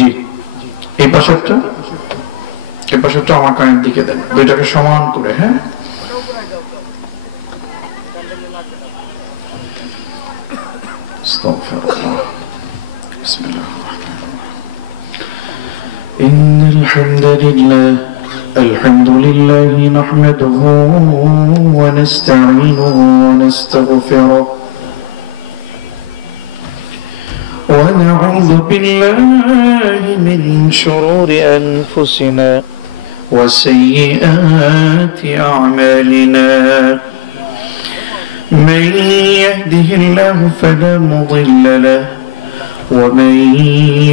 জি, এই পাশেরটা আমার কানের দিকে দেন, দুইটাকে সমান করে। হ্যাঁ, الحمد لله نحمده ونستعينه ونستغفره ونعوذ بالله من شرور أنفسنا وسيئات أعمالنا، من يهده الله فلا مضل له ومن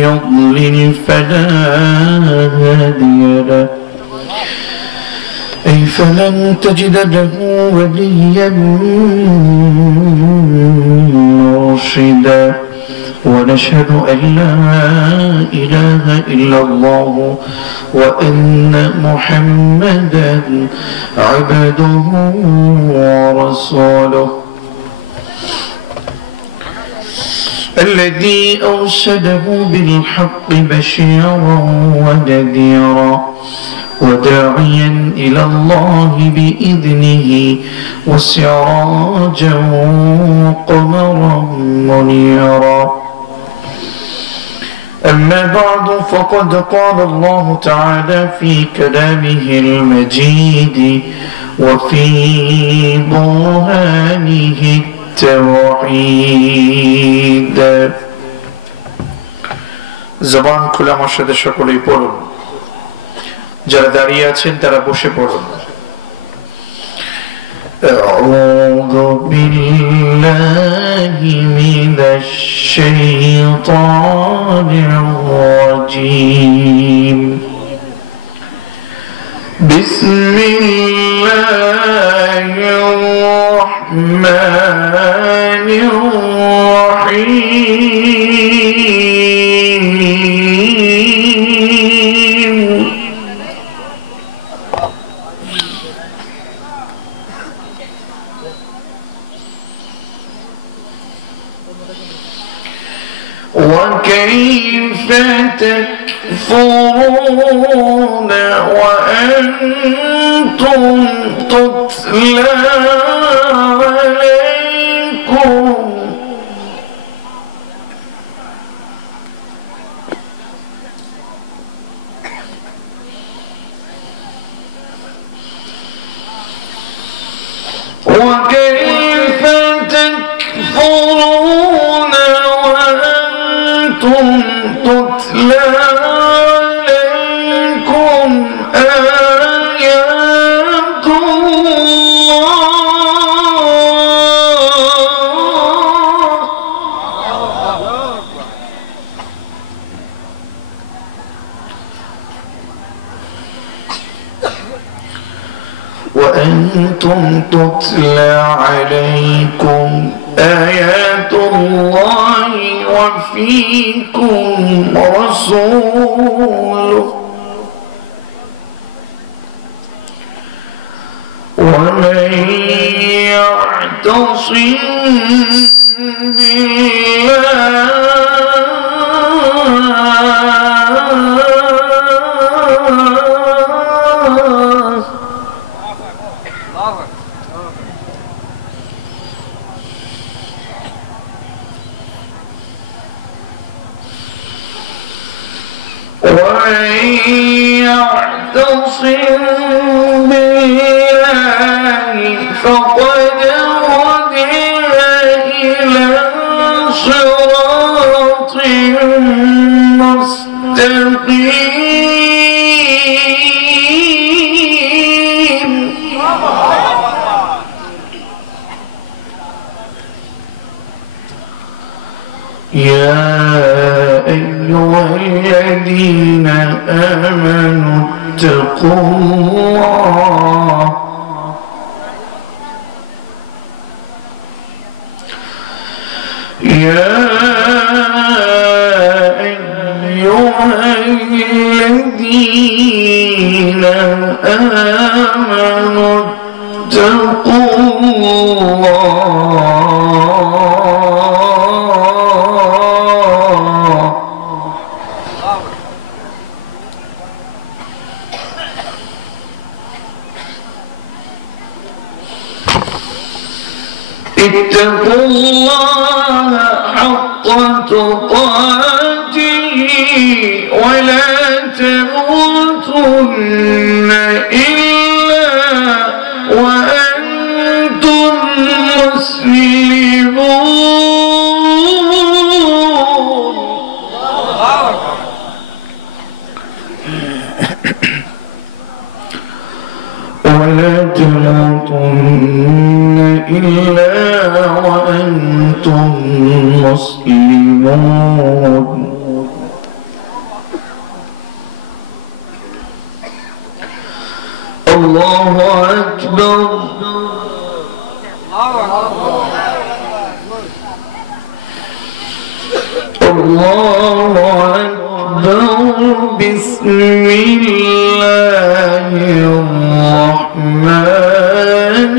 يضلل فلا هادي له، أي فلن تجد له وليا مرشدا، ونشهد أن لا إله إلا الله وأن محمدا عبده ورسوله الذي أرسله بالحق بشيرا ونذيرا وداعيا إلى الله بإذنه وسراجا وقمرا منيرا. أما بعد، فقد قال الله تعالى في كلامه المجيد وفي برهانه التوحيد. জবান খুলে আমার সাথে সকলেই পড়ুন, যারা দাঁড়িয়ে আছেন তারা বসে পড়ুন। أعوذ بالله من الشيطان الرجيم. بسم الله الرحمن الرحيم. وكيف تكفرون وأنتم تتلى عليكم وكيف تكفرون وأنتم تتلى عليكم آيات الله وأنتم تتلى عليكم آيات الله وفيكم رسوله ومن يعتصم بالله ومن يعتصم بالله فقد هدي إلى صراط مستقيم. يا أيها الذين آمنوا اتقوا الله يا أيها الذين آمنوا اتقوا الله اتقوا الله حق تقاته ولا تموتن إلا وأنتم مسلمون. ولا تموتن إلا وأنتم مسلمون. الله أكبر. الله أكبر. بسم الله الرحمن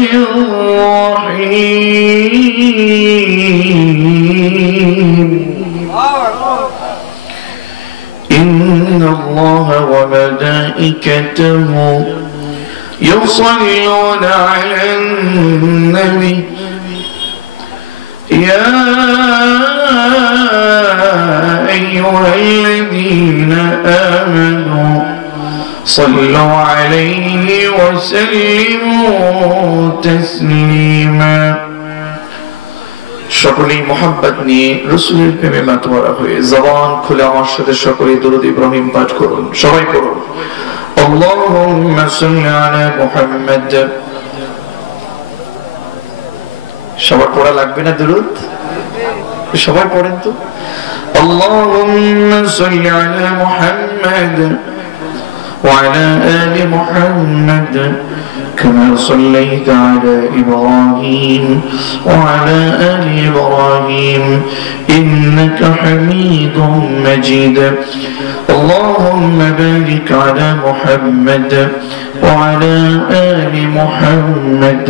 الرحيم. إن الله وملائكته يصلون على النبي يا أيها الذين آمنوا صلوا عليه وسلموا تسليما. সকলেই মোহাব্বত নিয়ে রাসূলের প্রেমে মাতোয়ারা হয়ে জবান খুলে আমার সাথে সকলেই দরুদ ইব্রাহিম পাঠ করুন। সবাই পড়ুন আল্লাহুম্মা সাল্লি আলা মুহাম্মাদ। সবার পড়া লাগবে না দরুদ? সবাই পড়েন তো। আল্লাহুম্মা সাল্লি আলা মুহাম্মাদ ওয়া আলা আলি মুহাম্মাদ كما صليت على إبراهيم وعلى آل إبراهيم إنك حميد مجيد. اللهم بارك على محمد وعلى آل محمد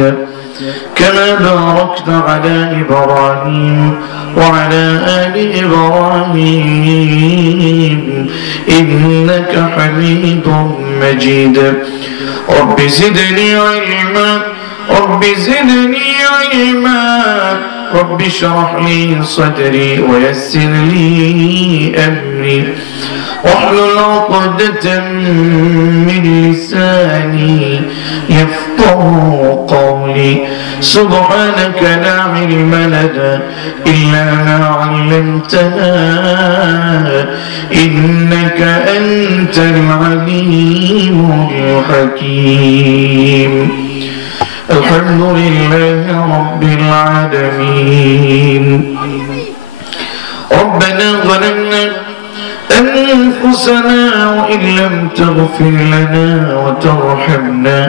كما باركت على إبراهيم وعلى آل إبراهيم إنك حميد مجيد. رب زدني علما رب زدني علما رب اشرح لي صدري ويسر لي أمري واحلل عقدة من لساني يفقهوا قولي. سبحانك لا علم لنا إلا ما علمتنا إنك أنت العليم الحكيم. الحمد لله رب العالمين. ربنا ظلمنا أنفسنا وإن لم تغفر لنا وترحمنا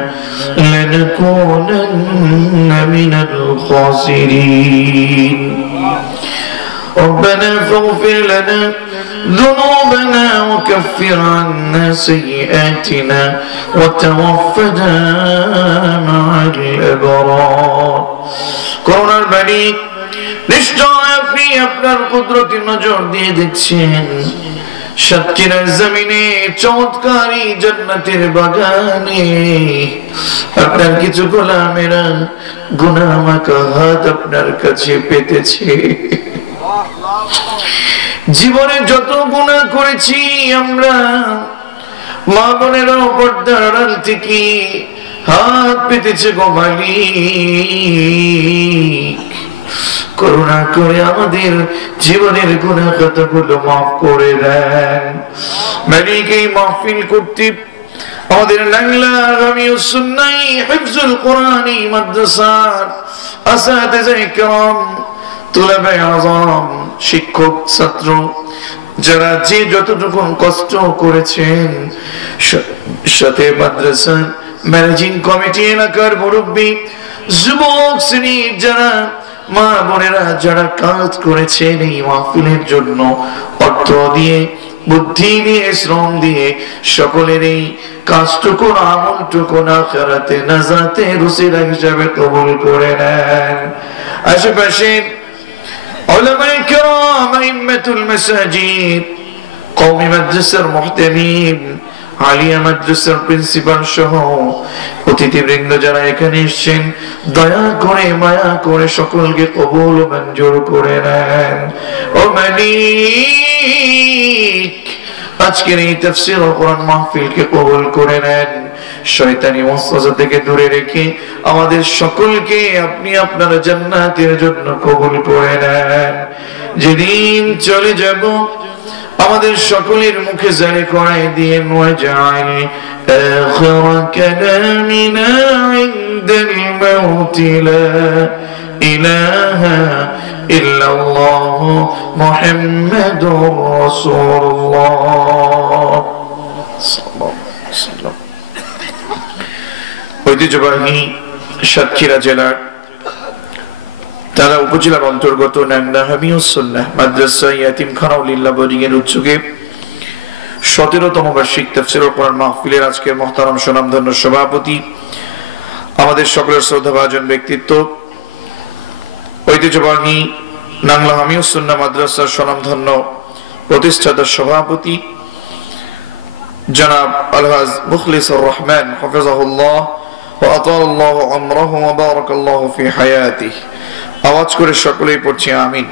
لنكونن من الخاسرين. ربنا فاغفر لنا ذنوبنا وكفر عنا سيئاتنا وتوفنا مع الأبرار. করোনার বাড়ি নিশ্চয় আপনি আপনার কুদরতি নজর দিয়ে দেখছেন সাতক্ষীরার জমিনে চমৎকারী জান্নাতের বাগানে আপনার কিছু গোলামেরা গুনাহ মাখা হাত আপনার কাছে পেতেছে। জীবনে যত গুনাহ করেছি আমরা মা বোনেরা পর্দার আড়াল থেকে হাত পেতেছে গো মালিক, করুণা করে আমাদের জীবনের গুনাহ খাতাগুলো মাফ করে দেন মালিক। এই মাহফিল করতে আমাদের লাংলা আগামী সুন্নাহ হিফজুল কোরআনি মাদ্রাসার আসাতিজা কিরাম তুলাবায়ে আযম শিক্ষক ছাত্র যারা যে যতটুকু কষ্ট করেছেন, সাথে মাদ্রাসার ম্যানেজিং কমিটি, এলাকার মুরব্বী, যুবক শ্রেণীর যারা মা বোনেরা যারা কাজ করেছেন এই মাহফিলের জন্য অর্থ দিয়ে বুদ্ধি দিয়ে শ্রম দিয়ে সকলের এই কাজটুকু আমলটুকু আখিরাতে নাজাতে রুসিলা হিসাবে কবুল করে নেন। আশেপাশে উলামায়ে কেরাম আইম্মাতুল মাসাজিদ কওমি মাদ্রাসার মুহতামিম আলিয়া মাদ্রাসার প্রিন্সিপাল সহ অতিথিবৃন্দ যারা এখানে এসেছেন, দয়া করে মায়া করে সকলকে কবুল ও মঞ্জুর করে নেন। ও মালিক, আজকের এই তাফসীর ও কোরআন মাহফিলকে কবুল করে নেন। শয়তানি ওয়াসওয়াসা থেকে দূরে রেখে আমাদের সকলকে আপনি আপনার জান্নাতের জন্য কবুল করে নেন। যেদিন চলে যাব আমাদের সকলের মুখে জারি করে দিয়ে ওয়াজআল আখিরা কালামিনা ইনদাল মাউত লা ইলাহা ইল্লাল্লাহ মুহাম্মাদুর রাসূলুল্লাহ সাল্লাল্লাহু আলাইহি ওয়াসাল্লাম। ঐতিহ্যবাহী সাতক্ষীরা জেলার তারা উপজেলার অন্তর্গত নান্দা হামিউস সুন্নাহ মাদ্রাসা ইয়াতিমখানা লিল্লাহ বোর্ডিং এর উৎসবে 17তম বার্ষিক তাফসীরুল কোরআন মাহফিলের আজকের মুহতারাম সুনামধন্য সভাপতি, আমাদের সকলের শ্রদ্ধাভাজন ব্যক্তিত্ব, ঐতিহ্যবাহী নাংলা হামিউস সুন্নাহ মাদ্রাসার সুনামধন্য প্রতিষ্ঠাতা সভাপতি জনাব আলহাজ মুখলিসুর রহমান হাফিজাহুল্লাহ ওয়া আতালাল্লাহু আমরাহু ওয়া বারাকাল্লাহু ফি হায়াতিহি। আওয়াজ করে সকলেই পড়ছি আমিন।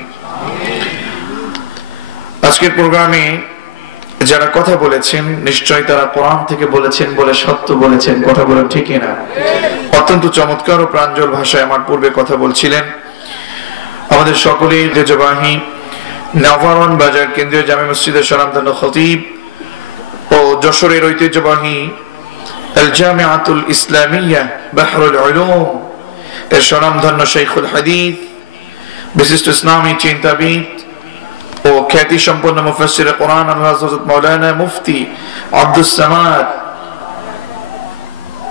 আজকের প্রোগ্রামে যারা কথা বলেছেন নিশ্চয় তারা কোরআন থেকে বলেছেন বলে সত্য বলেছেন, কথা বলেন ঠিক না? অত্যন্ত চমৎকার ও প্রাঞ্জল ভাষায় আমার পূর্বে কথা বলছিলেন আমাদের সকলেই ঐতিহ্যবাহী নাভারন বাজার কেন্দ্রীয় জামে মসজিদের সুনামধন্য খতিব ও যশোরের ঐতিহ্যবাহী আল জামিআতুল ইসলামিয়া বাহরুল উলুম এর সুনামধন্য শাইখুল হাদিস, বিশিষ্ট ইসলামী চিন্তাবিদ ও খ্যাতি সম্পন্ন মুফাসসির কোরআন হযরত মাওলানা মুফতি আব্দুস সামাদ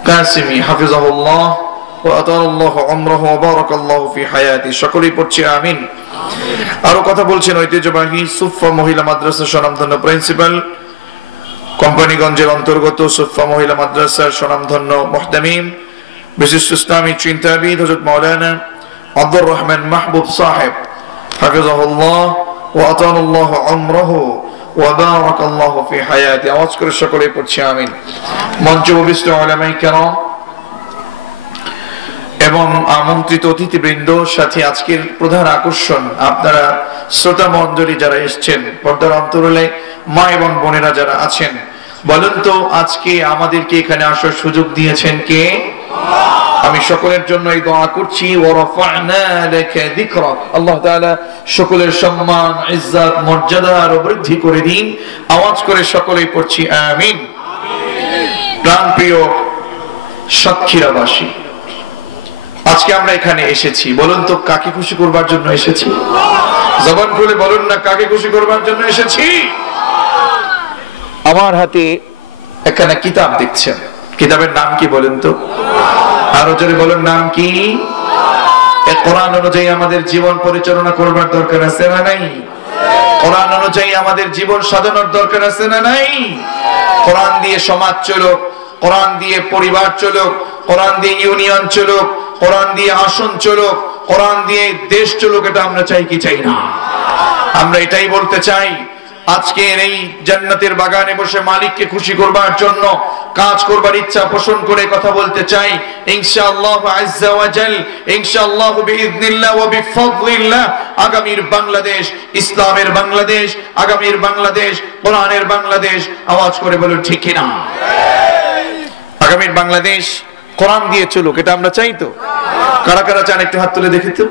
কাসিমি হাফিজাহুল্লাহ ওয়া আতালাল্লাহু আমরাহু ওয়া বারাকাল্লাহু ফি হায়াতি। সকলেই পড়ছি আমিন। আরো কথা বলছেন ঐতিহ্যবাহী সুফা মহিলা মাদ্রাসার সুনামধন্য প্রিন্সিপাল, কোম্পানিগঞ্জের অন্তর্গত সুফা মহিলা মাদ্রাসার সুনামধন্য মুহতামিম, বিশিষ্ট ইসলামী চিন্তাবিদ হযরত মাওলানা আব্দুর রহমান মাহবুব সাহেব হাফিজাহুল্লাহ ওয়া আতালাল্লাহু আমরাহু ওয়া বারাকাল্লাহু ফি হায়াতি। আওয়াজ করে সকলেই পড়ছি আমিন। মঞ্চে উপবিষ্ট উলামায়ে কেরাম এবং আমন্ত্রিত অতিথিবৃন্দ, সাথে আজকের প্রধান আকর্ষণ আপনারা শ্রোতা মণ্ডলী যারা এসেছেন, পর্দার অন্তরালে মা এবং বোনেরা যারা আছেন, বলেন তো আজকে আমাদেরকে এখানে আসার সুযোগ দিয়েছেন কে? আমি সকলের জন্য এই দোয়া করছি, ওয়া রাফা'না লাকা যিকরাক, আল্লাহ তাআলা সকলের সম্মান, ইজ্জত, মর্যাদা আরো বৃদ্ধি করে দিন। আওয়াজ করে সকলেই পড়ছি আমিন। প্রাণপ্রিয় সাতক্ষীরাবাসী, আজকে আমরা এখানে এসেছি, বলুন তো কাকে খুশি করবার জন্য এসেছি? জবান খুলে বলুন না, কাকে খুশি করবার জন্য এসেছি? আমার হাতে একখানা কিতাব দেখছেন, কিতাবের নাম কি বলেন তো? আরো জোরে বলুন, নাম কি? এই কোরআন অনুযায়ী আমাদের জীবন পরিচালনা করবার দরকার আছে না নাই? কোরআন অনুযায়ী আমাদের জীবন সাজানোর দরকার আছে না নাই? কোরআন দিয়ে সমাজ চলুক, কোরআন দিয়ে পরিবার চলুক, কোরআন দিয়ে ইউনিয়ন চলুক, কোরআন দিয়ে আসন চলুক, কোরআন দিয়ে দেশ চলুক, এটা আমরা চাই কি চাই না? আমরা এটাই বলতে চাই। আজকের এই জান্নাতের বাগানে বসে মালিককে খুশি করবার জন্য কাজ করবার ইচ্ছা পোষণ করে কথা বলতে চাই। ইনশাআল্লাহ আযজা ওয়া জাল, ইনশাআল্লাহ বিইذنিল্লাহ ওয়া বিফضلিল্লাহ আগামীর বাংলাদেশ ইসলামের বাংলাদেশ, আগামীর বাংলাদেশ কোরআনের বাংলাদেশ। আওয়াজ করে বলুন ঠিক কি না? আগামীর বাংলাদেশ কোরআন দিয়ে চলুক, এটা আমরা চাই তো? কারা কারা চান একটু হাত তুলে দেখি তো।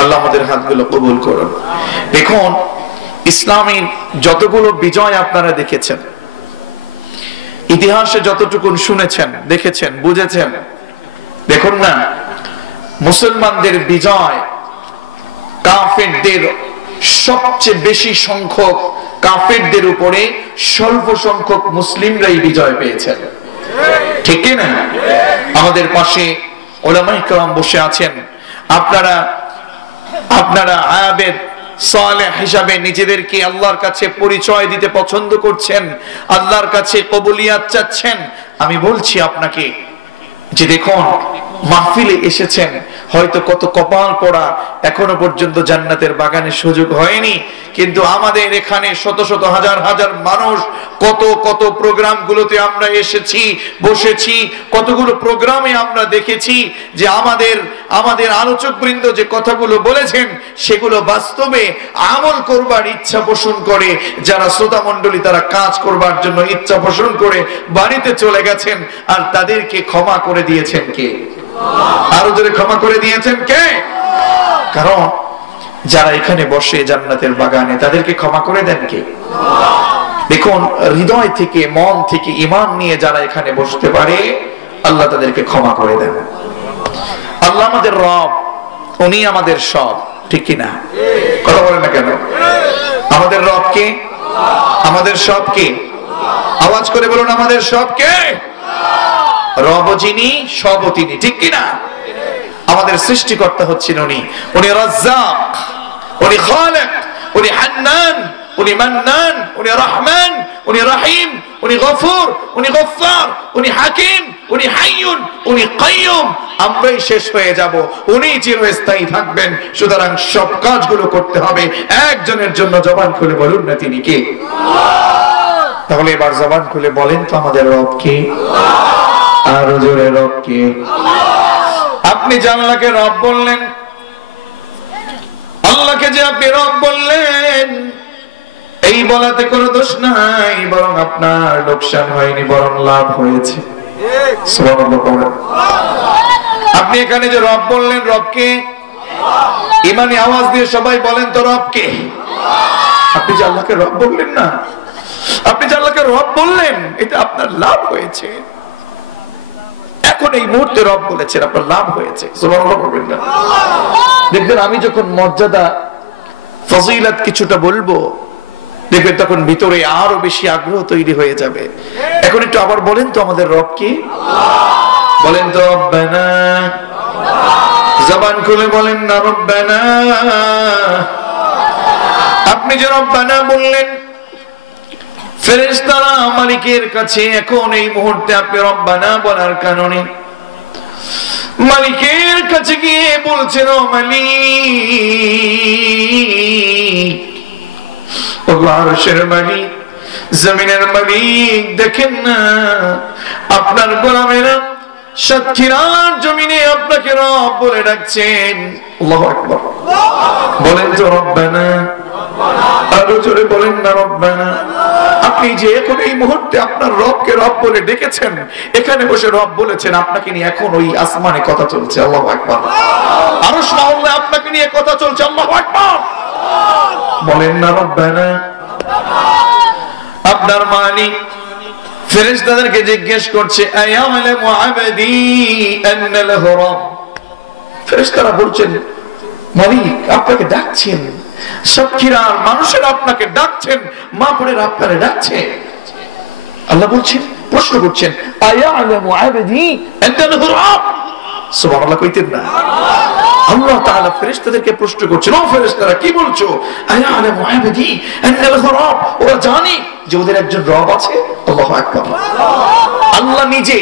আল্লাহ আমাদের হাতগুলো কবুল করুন। দেখুন, ইসলামের যতগুলো বিজয় আপনারা দেখেছেন, ইতিহাসে যতটুকু শুনেছেন, দেখেছেন, বুঝেছেন, দেখুন না, মুসলমানদের বিজয় কাফেরদের সবচেয়ে বেশি সংখ্যক কাফেরদের উপরে স্বল্প সংখ্যক মুসলিমরাই বিজয় পেয়েছেন, ঠিক না? আমাদের পাশে উলামায়ে কেরাম বসে আছেন, আপনারা আবেদ সালেহ হিসাবে নিজেদেরকে আল্লাহর কাছে পরিচয় দিতে পছন্দ করছেন, আল্লাহর কাছে কবুলিয়াত চাচ্ছেন। আমি বলছি আপনাকে যে দেখুন, মাহফিলে এসেছেন হয়তো কত কপাল পোড়া, এখনো পর্যন্ত জান্নাতের বাগানের সুযোগ হয়নি, কিন্তু আমাদের এখানে শত শত হাজার হাজার মানুষ, কত কত প্রোগ্রাম গুলোতে আমরা এসেছি, বসেছি, কতগুলো প্রোগ্রামে আমরা দেখেছি যে আমাদের আলোচক বৃন্দ যে কথাগুলো বলেছেন সেগুলো বাস্তবে আমল করবার ইচ্ছা পোষণ করে যারা শ্রোতা মণ্ডলী, তারা কাজ করবার জন্য ইচ্ছা পোষণ করে বাড়িতে চলে গেছেন, আর তাদেরকে ক্ষমা করে দিয়েছেন কে? আরো জোরে ক্ষমা করে দিয়েছেন কে? কারণ যারা এখানে বসে জান্নাতের বাগানে, তাদেরকে ক্ষমা করে দেন কে? দেখুন, হৃদয় থেকে, মন থেকে ঈমান নিয়ে যারা এখানে বসতে পারে, আল্লাহ তাদেরকে ক্ষমা করে দেন। আল্লাহ আমাদের রব, উনি আমাদের সব, ঠিক কি না? কথা বলেন না কেন? আমাদের রব কে? আমাদের সব কে? আওয়াজ করে বলুন, আমাদের সব কে? রব যিনি, সব তিনি, ঠিক কি না? আমাদের সৃষ্টিকর্তা হচ্ছেন উনি। উনি রাজ্জাক, উনি খালিক, উনি হান্নান, উনি মান্নান, উনি রহমান, উনি রহিম, উনি গফুর, উনি গফফার, উনি হাকিম, উনি হাইয়ুন, উনি কাইয়ুম। আমরাই শেষ হয়ে যাব, উনি চিরস্থায়ী থাকবেন। সুতরাং সব কাজগুলো করতে হবে একজনের জন্য। জবান খুলে বলুন না তিনি কে? তাহলে এবার জবান খুলে বলেন তো আমাদের রব কে? আরো জোরে, রব কে? আপনি জানলাকে রব বললেন, আল্লাহকে যে আপনি রব বললেন, এই বলাতে কোনো দোষ নাই, বরং আপনার লোকসান হয়নি, বরং লাভ হয়েছে। সুবহানাল্লাহ বলেন। আপনি এখানে যে রব বললেন, রবকে ইমানি আওয়াজ দিয়ে সবাই বলেন তো, রবকে? আপনি যে আল্লাহকে রব বললেন না, আপনি যে আল্লাহকে রব বললেন, এটা আপনার লাভ হয়েছে। এখন এই মুহূর্তে রব বলেছেন, আপনার লাভ হয়েছে। সুবহানাল্লাহ বলবেন না? দেখবেন আমি যখন মর্যাদা, ফজিলত কিছুটা বলবো, দেখবেন তখন ভিতরে আরো বেশি আগ্রহ তৈরি হয়ে যাবে। এখন একটু আবার বলেন তো আমাদের রব কি? বলেন তো রব্বানা। জবান খুলে বলেন না রব্বানা। আপনি যে রব্বানা বললেন, ফেরেশতারা মালিকের কাছে এখন এই মুহূর্তে আপনি রব্বানা বলার কারণে মালিকের কাছে গিয়ে বলছেন, ও মালিক, আরশের মালিক, জমিনের মালিক, দেখেন না আপনার গোলামেরা সাতক্ষীরার জমিনে আপনাকে রব বলে ডাকছেন। আল্লাহু আকবার। বলেন তো রব্বানা। আরো জোরে বলেন না রব্বানা। আপনি যে এখন এই মুহূর্তে আপনার রবকে রব বলে ডেকেছেন, এখানে বসে রব বলেছেন, আপনাকে নিয়ে এখন ওই আসমানে কথা চলছে। আল্লাহু আকবার। আরশ মহল্লায় আপনাকে নিয়ে কথা চলছে। আল্লাহু আকবার। বলেন না রব্বানা। আপনার মালিক ফেরেশতাদেরকে জিজ্ঞেস করছে, আয়ালামু আবদি আন্না লাহু রব। ফেরেশতারা বলছেন, মালিক আপনাকে ডাকছেন, সাতক্ষীরার মানুষের আপনাকে ডাকছেন, মা বোনের আপনারে ডাকছে। আল্লাহ বলছেন, প্রশ্ন করছেন, আয়ালামু আবদি আন্না লাহু রব। সুবহানাল্লাহ কইতেন না? আল্লাহ তাআলা ফেরেশতাদেরকে প্রশ্ন করছেন, ও ফেরেশতারা কি বলছো? আয়ালামু আবদি আন্না লাহু রব। ওরা জানে যে ওদের একজন রব আছে। আল্লাহু আকবার। আল্লাহ নিজে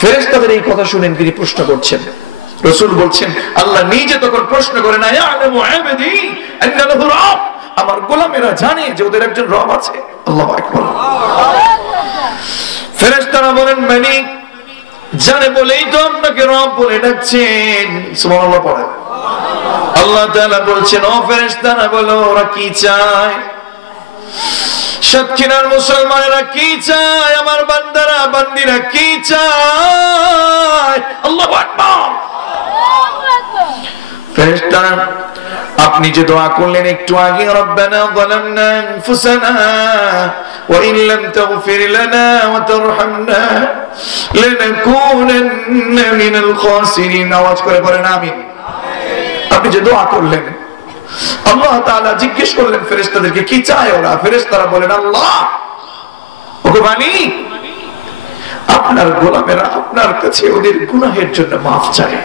ফেরেশতাদের এই কথা শুনেন, তিনি প্রশ্ন করছেন। রাসূল বলছেন, আল্লাহ নিজে তখন প্রশ্ন করেন, আয়ালামু আবদি আন্না লাহু রব। আমার গোলামেরা জানে যে ওদের একজন রব আছে। আল্লাহু আকবার। ফেরেশতারা বলেন, মালিক জানে বলেই তো আপনাকে রব বলে ডাকছেন। সুবহানাল্লাহ পড়েন। আল্লাহ তাআলা বলছেন, ও ফেরেশতারা বলো ওরা কি চায়? সাতক্ষীরার মুসলমানেরা কি চায়? আমার বান্দারা বান্দিরা কি চায়? আল্লাহু আকবার। ফেরেশতারা আপনি যে দোয়া করলেন একটু আগে, রব্বানা যালামনা আনফুসানা ওয়া ইন লাম তাগফির লানা ওয়া তারহামনা লানাকুনান্না মিনাল খাসিরিন। আওয়াজ করে বলেন আমিন। আপনি যে দোয়া করলেন, আল্লাহ তাআলা জিজ্ঞেস করলেন ফেরেশতাদেরকে কি চায় ওরা? ফেরেশতারা বলেন, আল্লাহ ওগো মালিক, আপনার গোলামেরা আপনার কাছে ওদের গুনাহের জন্য মাফ চায়।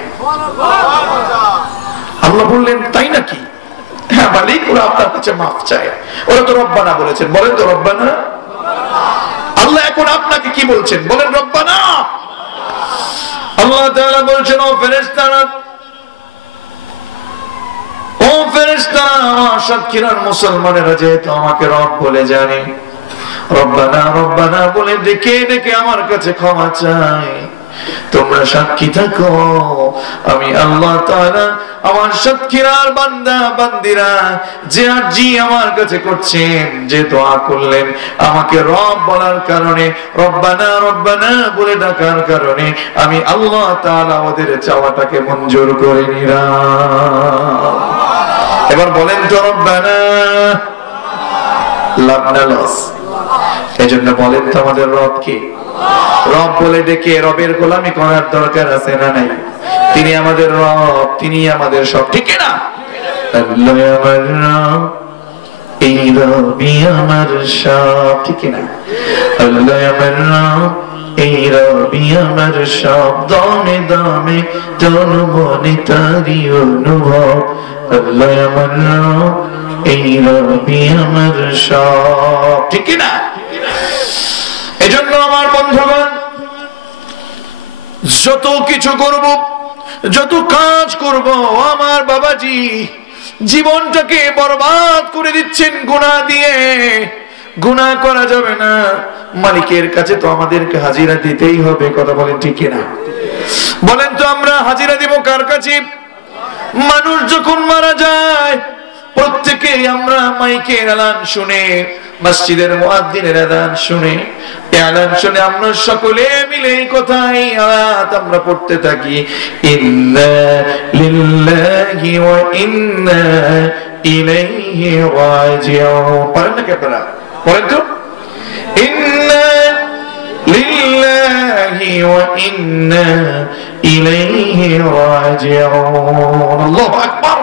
আল্লাহ বললেন, তাই নাকি? হ্যাঁ মালিক, ওরা আপনার কাছে মাফ চায়। ওরা তো রব্বানা বলেছেন। বলেন তো রব্বানা। আল্লাহ এখন আপনাকে কি বলছেন? বলেন রব্বানা। আল্লাহ তাআলা বলছেন, ও ফেরেশতারা সাতক্ষীরার মুসলমানেরা যেহেতু আমাকে রব বলে জানে, রব্বানা রব্বানা বলে ডেকে ডেকে আমার কাছে ক্ষমা চাই, তোমরা সাক্ষী থাকো আমি আল্লাহ তাআলা আমার সাতক্ষীরার বান্দা বান্দিরা যে আরজি আমার কাছে করছেন, যে দোয়া করলেন আমাকে রব বলার কারণে, রব্বানা রব্বানা বলে ডাকার কারণে আমি আল্লাহ তাআলা ওদের চাওয়াটাকে মঞ্জুর করে নিলাম। এবার বলেন তো রব্বানা, লাভ না লস? এজন্য বলেন তো আমাদের রব কি? রব বলে ডেকে রবের গোলামি করার দরকার আছে না নাই? তিনি আমাদের রব, তিনি আমাদের সব, ঠিক না? আল্লাহ আমার রব, এই রবই আমার সব, ঠিক না? আল্লাহ আমার রব, এই রবি আমার সব, দমে দমে তন মনে তারি অনুভব। আল্লাহ আমার রব, এই রবি আমার সব, ঠিক না? এজন্য আমার বন্ধুগণ, যত কিছু করব, যত কাজ করব, আমার বাবাজি জীবনটাকে বরবাদ করে দিচ্ছেন গুনাহ দিয়ে। গুনাহ করা যাবে না, মালিকের কাছে তো আমাদেরকে হাজিরা দিতেই হবে, কথা বলেন ঠিক কিনা? বলেন তো আমরা হাজিরা দিব কার কাছে? মানুষ যখন মারা যায় প্রত্যেকেই আমরা মাইকের এলান শুনে, মসজিদের মুয়াজ্জিনের আযান শুনে, এলান শুনে আমরা সকলে মিলে এই কথাই আয়াত আমরা পড়তে থাকি, ইন্না লিল্লাহি ওয়া ইন্না ইলাইহি রাজিউন। পারেন না কি আপনারা? বলেন তো, ইন্না লিল্লাহি ওয়া ইন্না ইলাইহি রাজিউন। আল্লাহু আকবার।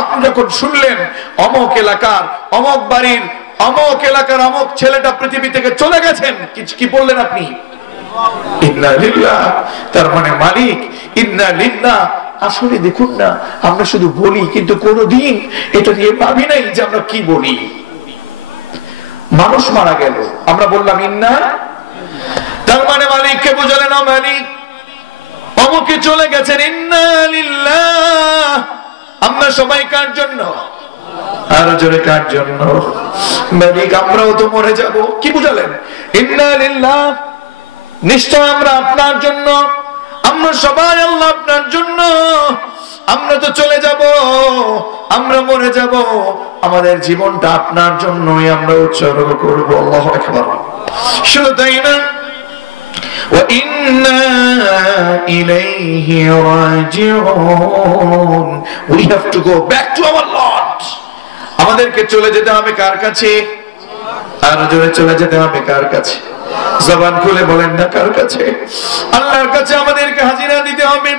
আপনি যখন শুনলেন অমুক এলাকার অমুক বাড়ির অমুক এলাকার অমুক ছেলেটা পৃথিবী থেকে চলে গেছেন, কি বললেন আপনি? ইন্না লিল্লাহ, তার মানে মালিক ইন্না লিল্লাহ। আসলে দেখুন না, আমরা শুধু বলি কিন্তু কোনোদিন এটা দিয়ে ভাবি নাই যে আমরা কি বলি। মানুষ মারা গেল, আমরা বললাম ইন্না, তার মানে মালিককে বোঝালে না, মালিক অমুকে চলে গেছেন, ইন্না লিল্লাহ। আমরা সবাই কার জন্য? আরো জোরে কার জন্য? মালিক আমরাও তো মরে যাব, কি বুঝালেন? ইন্না লিল্লাহ, নিশ্চয় আমরা আপনার জন্য, আমরা সবাই আল্লাহ আপনার জন্য, আমরা তো চলে যাব, আমরা মরে যাব, আমাদের জীবনটা আপনার জন্যই আমরা উৎসর্গ করব। আল্লাহু আকবার। শুধু তাই না, وَإِنَّا إِلَيْهِ رَاجِعُونَ. We have to go back to our Lord. আমাদেরকে চলে যেতে হবে কার কাছে? আর জোরে চলে যেতে হবে কার কাছে? জবান খুলে বলেন না কার কাছে? আল্লাহর কাছে আমাদেরকে হাজিরা দিতে হবে।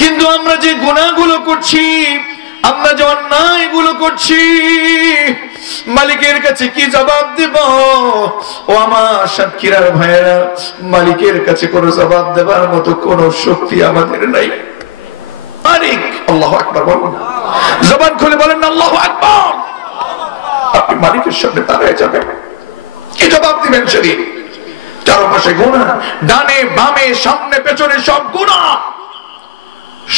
কিন্তু আমরা যে গুনাহগুলো করছি, আমরা যে অন্যায়গুলো করছি, মালিকের কাছে কি জবাব দেব? ও আমার সাতক্ষীরার ভাইয়েরা, মালিকের কাছে কোনো জবাব দেবার মতো কোনো শক্তি আমাদের নাই। মালিক, আল্লাহু আকবার বলুন, জবান খুলে বলেন না আল্লাহু আকবার। আপনি মালিকের সামনে দাঁড়ায় যাবেন, কি জবাব দিবেন? সেদিন চারপাশে গুনাহ, ডানে বামে সামনে পেছনে সব গুনাহ,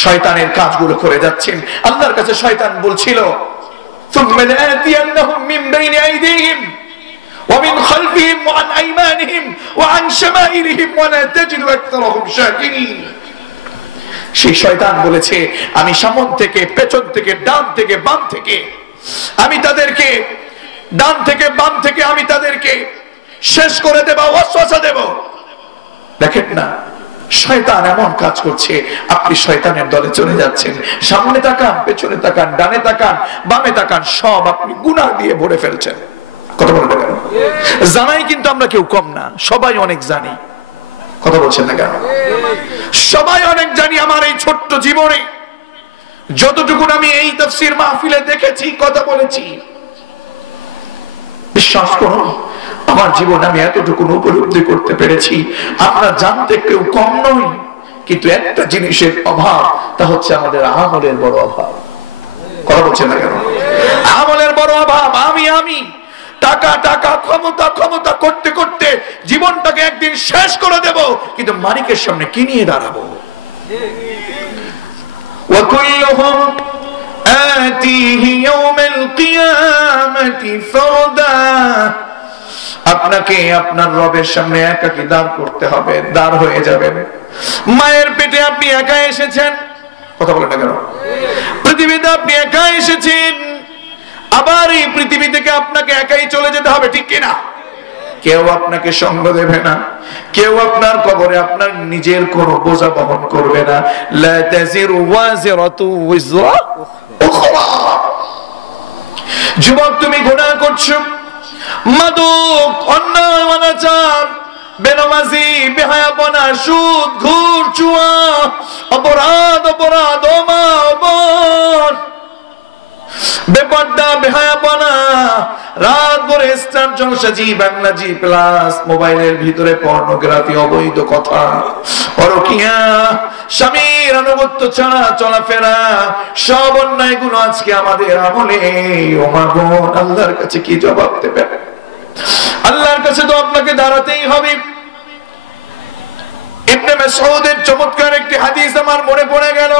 শয়তানের কাজগুলো করে যাচ্ছেন। আল্লাহর কাছে শয়তান বলছিল, ثم لآتينهم من بين أيديهم ومن خلفهم وعن أيمانهم وعن شمائلهم ولا تجد أكثرهم شاكرين। সেই শয়তান বলেছে, আমি সামনে থেকে, পেছন থেকে, ডান থেকে, বাম থেকে, আমি তাদেরকে ডান থেকে বাম থেকে আমি তাদেরকে শেষ করে দেব, ওয়াসওয়াসা দেব। দেখেন না, শয়তান এমন কাজ করছে, আপনি শয়তানের দলে চলে যাচ্ছেন। সামনে তাকান, পেছনে তাকান, ডানে তাকান, বামে তাকান, সব আপনি গুনাহ দিয়ে ভরে ফেলছেন। কথা বলতে কেন? জানাই কিন্তু আমরা কেউ কম না, সবাই অনেক জানি। কথা বলছেন না কেন? সবাই অনেক জানি। আমার এই ছোট্ট জীবনে যতটুকু আমি এই তাফসীর মাহফিলে দেখেছি, কথা বলেছি, বিশ্বাস করুন আমার জীবন আমি এতটুকু উপলব্ধি করতে পেরেছি। আমরা জানতে কেউ কম নই, কিন্তু একটা জিনিসের অভাব, তা হচ্ছে আমাদের আমলের বড় অভাব। কথা বলছেন না কেন? আমলের বড় অভাব। আমি টাকা টাকা, ক্ষমতা ক্ষমতা করতে করতে জীবনটাকে একদিন শেষ করে দেব, কিন্তু মালিকের সামনে কি নিয়ে দাঁড়াবো? وَكُلُّهُمْ آتِيهِ يَوْمَ কিয়ামাতি ফারদা, আপনাকে আপনার রবের সামনে একাকী দাঁড় করতে হবে, দাঁড় হয়ে যাবেন। মায়ের পেটে আপনি একা এসেছেন, কথা বলেন না কেন? পৃথিবীতে আপনি একা এসেছেন, আবার এই পৃথিবী থেকে আপনাকে একাই চলে যেতে হবে, ঠিক কিনা? কেউ আপনাকে সঙ্গ দেবে না, কেউ আপনার কবরে আপনার নিজের কোন বোঝা বহন করবে না। লা তাজিরু ওয়াজিরাতু উযরা উখরা। যুবক, তুমি গুনাহ করছো, মাদক, অন্যায়, অনাচার, বেনামাজি, বেহায়াপনা, সুদ, ঘুষ, জুয়া, অপরাধ, বেপর্দা, বেহায়াপনা, রাত ভরে স্টার জলসা, জি বাংলা, জি প্লাস, মোবাইলের ভিতরে পর্নোগ্রাফি, অবৈধ কথা, পরকিয়া, স্বামীর আনুগত্য ছাড়া চলাফেরা, সব অন্যায় গুলো আজকে আমাদের আমলে। ও মা বোন, আল্লাহর কাছে কি জবাব দেবেন? আল্লাহর কাছে তো আপনাকে দাঁড়াতেই হবে। ইবনে মাসউদের চমৎকার একটি হাদিস আমার মনে পড়ে গেল।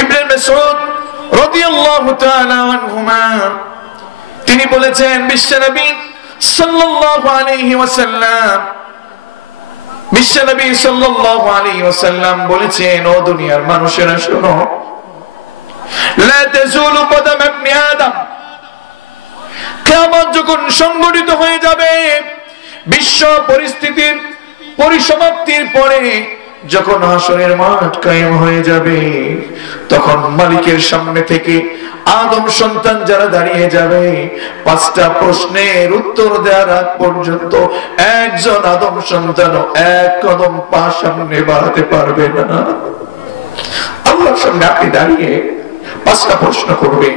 ইবনে মাসউদ রাদিয়াল্লাহু তাআলা আনহুমা তিনি বলেছেন, বিশ্বনবী সাল্লাল্লাহু আলাইহি ওয়াসাল্লাম, বিশ্বনবী সাল্লাল্লাহু আলাইহি ওয়াসাল্লাম বলেছেন, ও দুনিয়ার মানুষেরা শোনো, লা তাজুলু কদম ইবনে আদম, কিয়ামত যখন সংগঠিত হয়ে যাবে, বিশ্ব পরিস্থিতির পরিসমাপ্তির পরে যখন হাসরের মাঠ কায়েম হয়ে যাবে, তখন মালিকের সামনে থেকে আদম সন্তান যারা দাঁড়িয়ে যাবে, 5টা প্রশ্নের উত্তর দেওয়ার আগ পর্যন্ত একজন আদম সন্তান এক কদম পা সামনে বাড়াতে পারবে না। আল্লাহর সামনে আপনি দাঁড়িয়ে 5টা প্রশ্ন করবে,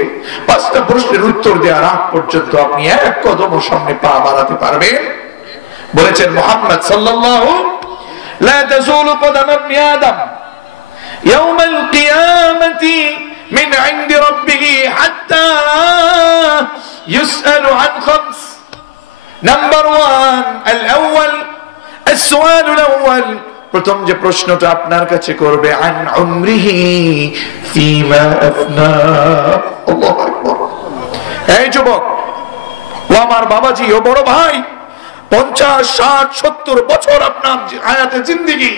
5টা প্রশ্নের উত্তর দেওয়ার আগ পর্যন্ত আপনি এক কদম সামনে পা বাড়াতে পারবেন। বলেছেন মুহাম্মদ সাল্লাল্লাহু, লা তাজুলু কদম ইবনে আদম ইয়াউমাল কিয়ামাতি মিন ইনদি রাব্বিহি হাত্তা ইউসআলু আন খামস। নাম্বার 1, আল-আউয়াল, السؤال الأول, প্রথম যে প্রশ্নটা আপনার কাছে করবে, আন উমরিহি ফিমা আফনা। আল্লাহু আকবার। এই যুবক, ও আমার বাবাজি, ও বড় ভাই, 50, 60, 70 বছর আপনার হায়াতে জিন্দেগি।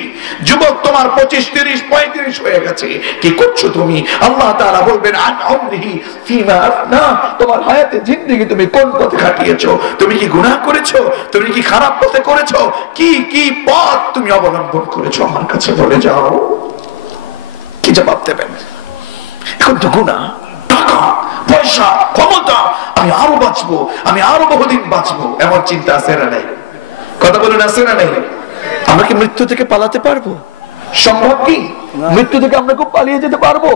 যুবক, তোমার 25, 30, 35 হয়ে গেছে, কি করছো তুমি? আল্লাহ তাআলা বলবেন, আন উমরিহি ফিমা আফনা, তোমার হায়াতে জিন্দেগি তুমি কোন পথে কাটিয়েছো? তুমি কি গুনাহ করেছো? তুমি কি খারাপ পথে করেছো? কি কি পথ তুমি অবলম্বন করেছো? আমার কাছে বলে যাও। কি জবাব দেবেন? এখন তো গুনাহ, টাকা, পয়সা, ক্ষমতা, আমি আরো বাঁচবো, আমি আরো বহুদিন বাঁচবো, এমন চিন্তা আছে না নাই? কথা বলুন, আছে না নাই? আমরা কি মৃত্যু থেকে পালাতে পারবো? সম্ভব কি মৃত্যু থেকে আমরা খুব পালিয়ে যেতে পারবো?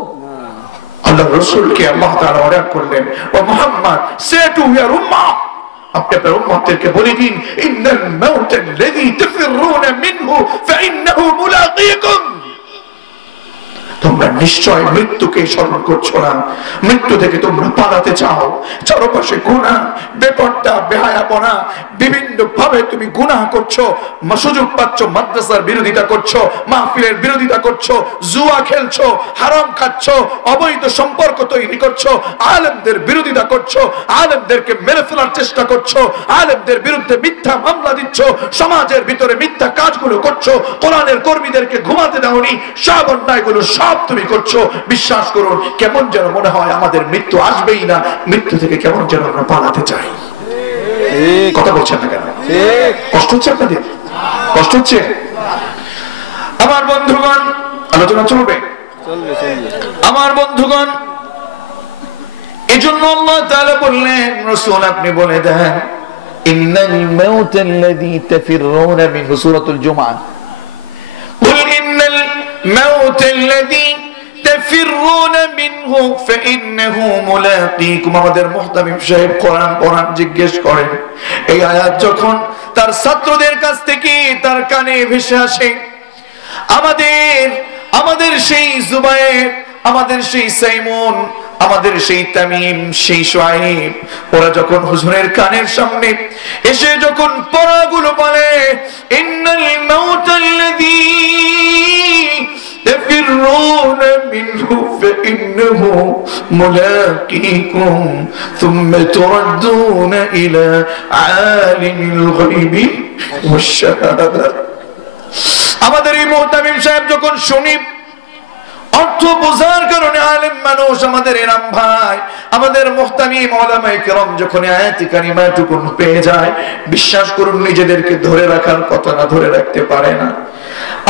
আল্লাহ রাসূলকে আল্লাহ তাআলা অর্ডার করলেন, ও মুহাম্মদ, সে টু ইওর উম্মাহ, আপনি আপনার উম্মতকে বলে দিন, ইন্নাল মাউত আল্লাযী তাফিরুনা মিনহু ফাইন্নাহু মুলাকীকুম। তোমরা নিশ্চয় মৃত্যুকে স্মরণ করছো না, মৃত্যু থেকে তোমরা পালাতে চাও। চারপাশে গুনাহ, বেপরদা, বেহায়াপনা, বিভিন্ন ভাবে তুমি গুনাহ করছো, সুযোগ পাচ্ছ, মাদ্রাসার বিরোধিতা করছো, মাহফিলের বিরোধিতা করছো, জুয়া খেলছো, হারাম খাচ্ছো, অবৈধ সম্পর্ক তৈরি করছো, আলেমদের বিরোধিতা করছো, আলেমদেরকে মেরে ফেলার চেষ্টা করছো, আলেমদের বিরুদ্ধে মিথ্যা মামলা দিচ্ছ, সমাজের ভিতরে মিথ্যা কাজগুলো করছো, কোরআনের কর্মীদেরকে ঘুমাতে দাওনি, সব অন্যায়গুলো সব তুমি করছো। বিশ্বাস করুন, কেমন যেন মনে হয় আমাদের মৃত্যু আসবেই না, মৃত্যু থেকে কেমন যেন আমরা পালাতে চাই। কথা বলছেন না কেন? কষ্ট হচ্ছে আপনাদের? কষ্ট হচ্ছে? আমার বন্ধুগণ, আলোচনা চলবে, আমার বন্ধুগণ, এজন্য আল্লাহ তাআলা বললেন, রাসূল আপনি বলে দেন, ইন্নাল মাউত আল্লাযী তাফিরুনা মিনহু, সূরাতুল জুমআহ, কুল ইন্নাল মাউত আল্লাযী তাফিরুনা মিনহু ফাইন্নাহু মুলাকীকুম। আমাদের মুহতামিম সাহেব কোরআন পড়ান, জিজ্ঞেস করেন, এই আয়াত যখন তার ছাত্রদের কাছ থেকে তার কানে ভেসে আসে, আমাদের সেই জুবায়ের, আমাদের সেই সাইমুন, আমাদের সেই তামিম, সেই শুআইব, ওরা যখন হুজুরের কানের সামনে এসে যখন পড়াগুলো বলে, ইন্নাল মাউতাল্লাযী تفرون منه فإنه ملاقيكم ثم تردون إلى عالم الغيب والشهادة আমাদের এই মুহতামিম সাহেব যখন শুনি অর্থ বোঝার কারণে আলেম মানুষ আমাদের এরাম ভাই আমাদের মুহতামিম উলামায়ে কেরাম যখন আয়াতে কারিমাটুকু পেয়ে যায় বিশ্বাস করুন নিজেদেরকে ধরে রাখার কথা না ধরে রাখতে পারে না।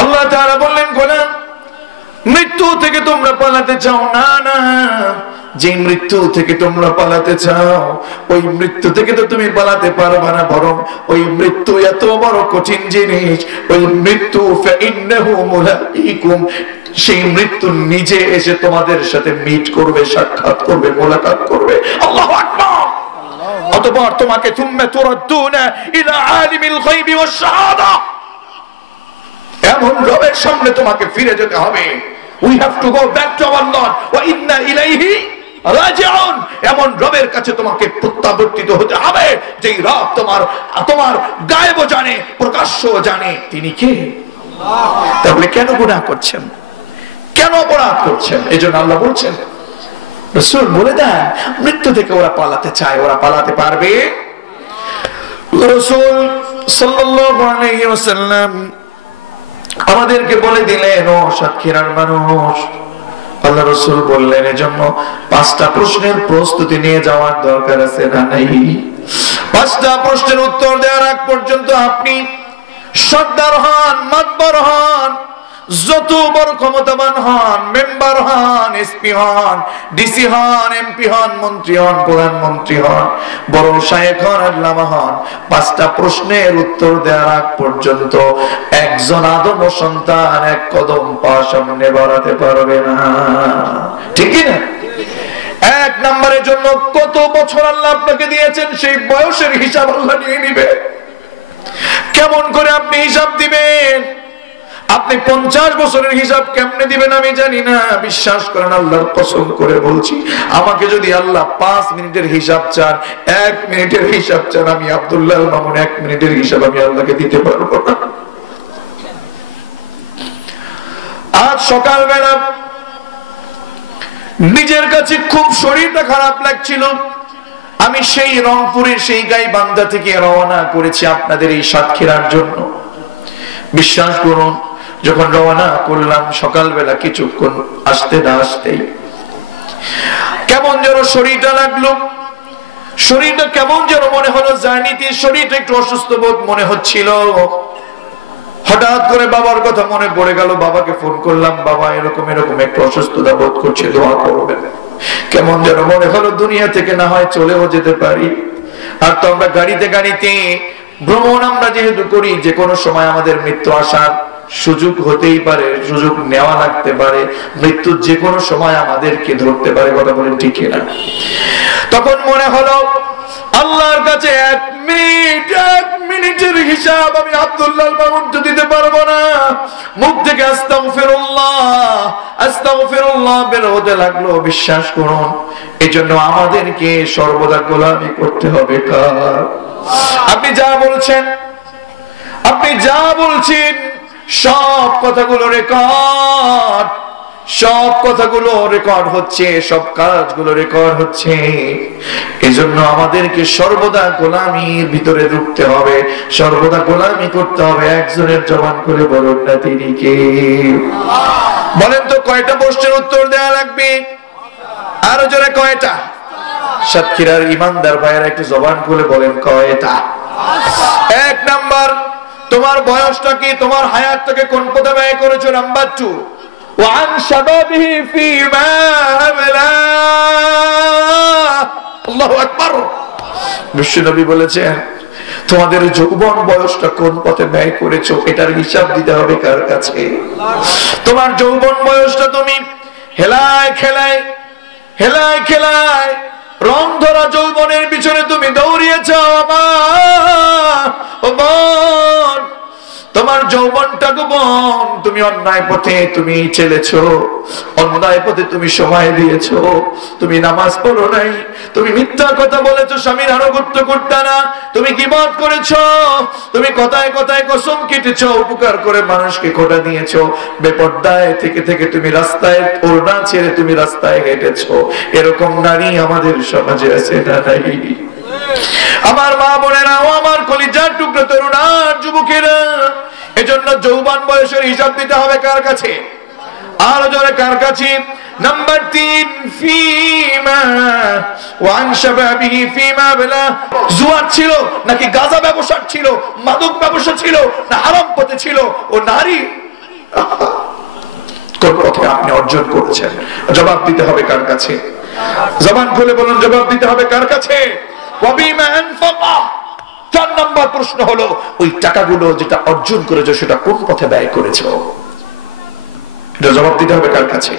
আল্লাহ তাআলা বললেন গোলাম মৃত্যু থেকে তোমরা পালাতে চাও না না যে মৃত্যু থেকে তোমরা পালাতে চাও ওই মৃত্যু থেকে তো তুমি পালাতে পারবে না বরং ওই মৃত্যু এত বড় কঠিন জিনিস ওই মৃত্যু ফাইন্নাহু মুলাইকুম সেই মৃত্যু নিজে এসে তোমাদের সাথে মিট করবে সাক্ষাৎ করবে মোলাকাত করবে। আল্লাহু আকবার। অতঃপর তোমাকে তুম্মা তুরাদ্দুনা ইলা আলিমিল গায়বি ওয়াশ শাহাদা এমন রবের সামনে তোমাকে ফিরে যেতে হবে। We have to go back to our Lord wa inna ilayhi রাজিউন এমন রবের কাছে তোমাকে প্রত্যাবর্তিত হতে হবে যেই রব তোমার গায়েব জানে প্রকাশ্য জানে তিনি কে আল্লাহ। তাহলে কেন গুনাহ করছেন কেন অপরাধ করছেন এজন্য আল্লাহ বলছেন রাসূল বলে দেন মৃত্যু থেকে ওরা পালাতে চায় ওরা পালাতে পারবে। রাসূল সাল্লাল্লাহু আলাইহি ওয়াসাল্লাম আমাদেরকে বলে দিলেন ও সাতক্ষীরার মানুষ আল্লাহ রাসূল বললেন এজন্য 5টা প্রশ্নের প্রস্তুতি নিয়ে যাওয়ার দরকার আছে না নাই? 5টা প্রশ্নের উত্তর দেওয়ার আগ পর্যন্ত আপনি সর্দার হন মাতবর হন যত বড় ক্ষমতাবান হন মেম্বার হন এসপি হন ডিসি হন এমপি হন মন্ত্রী হন প্রধানমন্ত্রী হন বড় শায়েখ হন আল্লামা হন 5টা প্রশ্নের উত্তর দেওয়ার আগ পর্যন্ত একজন আদম সন্তান এক কদম পা সামনে বাড়াতে পারবে না ঠিক না? 1 নম্বরের জন্য কত বছর আল্লাহ আপনাকে দিয়েছেন সেই বয়সের হিসাব আল্লাহ নিয়ে নেবে। কেমন করে আপনি হিসাব দিবেন? আপনি 50 বছরের হিসাব কেমনে দিবেন আমি জানি না। বিশ্বাস করেন আল্লাহর কসম করে বলছি আমাকে যদি আল্লাহ 5 মিনিটের হিসাব চান 1 মিনিটের হিসাব চান আমি আব্দুল্লাহ মামুন 1 মিনিটের হিসাব আমি আল্লাহকে দিতে পারবো না। আজ সকালবেলা নিজের কাছে খুব শরীরটা খারাপ লাগছিল আমি সেই রংপুরের সেই গাইবান্ধা থেকে রওনা করেছি আপনাদের এই সাতক্ষীরার জন্য। বিশ্বাস করুন যখন রওনা করলাম সকালবেলা কিছুক্ষণ আসতে না আসতেই কেমন যেন শরীরটা লাগলো শরীরটা কেমন যেন মনে হলো জার্নিতে শরীরটা একটু অসুস্থ বোধ মনে হচ্ছিল। হঠাৎ করে বাবার কথা মনে পড়ে গেল বাবাকে ফোন করলাম বাবা এরকম এরকম একটু অসুস্থতা বোধ করছে দোয়া করবেন। কেমন যেন মনে হলো দুনিয়া থেকে না হয় চলেও যেতে পারি। আর তো আমরা গাড়িতে ভ্রমণ আমরা যেহেতু করি যে কোনো সময় আমাদের মৃত্যু আসার সুযোগ হতেই পারে সুযোগ নেওয়া লাগতে পারে মৃত্যু যে কোনো সময় আমাদেরকে ধরতে পারে কথা বলেন ঠিক না? তখন মনে হলো আল্লাহর কাছে 1 মিনিটের হিসাব আমি আব্দুল্লাহ মামুন তো দিতে পারবো না। মুখ থেকে আস্তাগফিরুল্লাহ বের হতে লাগলো। বিশ্বাস করুন এজন্য আমাদেরকে সর্বদা গোলামি করতে হবে কার? আপনি যা বলছেন সব কথাগুলো রেকর্ড হচ্ছে সব কাজগুলো রেকর্ড হচ্ছে। এজন্য আমাদেরকে সর্বদা গোলামির ভিতরে ঢুকতে হবে সর্বদা গোলামি করতে হবে। একজনের জবান করে বলুন না তিনি কে? বলেন তো কয়টা প্রশ্নের উত্তর দেওয়া লাগবে? আরো জোরে কয়টা? সাতক্ষীরার ইমানদার ভাইয়েরা একটু জবান খুলে বলেন কয়টা? 1 নাম্বার তোমার বয়সটা কি তোমার হায়াতটাকে কোন পথে ব্যয় করেছো? নাম্বার 2 ওয়ান শাবাবিহি ফিমা আমলা। আল্লাহু আকবার। বিশ্বনবী বলেছেন তোমাদের যৌবন বয়সটা কোন পথে ব্যয় করেছো এটার হিসাব দিতে হবে কার কাছে? তোমার যৌবন বয়সটা তুমি হেলায় খেলায় রং ধরা যৌবনের পিছনে তুমি দৌড়িয়েছ। তোমার তোমার যৌবনটা গোপন, তুমি অন্যায় পথে তুমি চলেছো, অন্যায় পথে তুমি সময় দিয়েছো, তুমি নামাজ পড়ো নাই, তুমি মিথ্যা কথা বলেছো, স্বামীর আনুগত্য করতে না, তুমি গীবত করেছো, তুমি কথায় কথায় কসম কেটেছো, উপকার করে মানুষকে খোটা দিয়েছো, বেপরদায় থেকে থেকে তুমি রাস্তায় ওড়না ছেড়ে তুমি রাস্তায় হেঁটেছো। এরকম নারী আমাদের সমাজে আছে না নাই? আমার মা বোনেরা ও আমার কলিজার টুকরো তরুণার যুবকেরা, এজন্য যৌবন বয়সের হিসাব দিতে হবে কার কাছে? আর জোরে কার কাছে? নাম্বার 3, ফিমা ওয়ান শাবাবিহি ফিমা বলা, জুয়া ছিল নাকি গাঁজা ব্যবসা ছিল, মাদক ব্যবসা ছিল না হারাম পথে ছিল? ও নারী কোন পথে আপনি অর্জন করেছেন? জবাব দিতে হবে কার কাছে? জবান খুলে বলুন, জবাব দিতে হবে কার কাছে? ওয়াবিমা আনফাকা। 4 নম্বর প্রশ্ন হলো, ওই টাকাগুলো যেটা অর্জন করেছো সেটা কোন পথে ব্যয় করেছো? এটা জবাব দিতে হবে কার কাছে?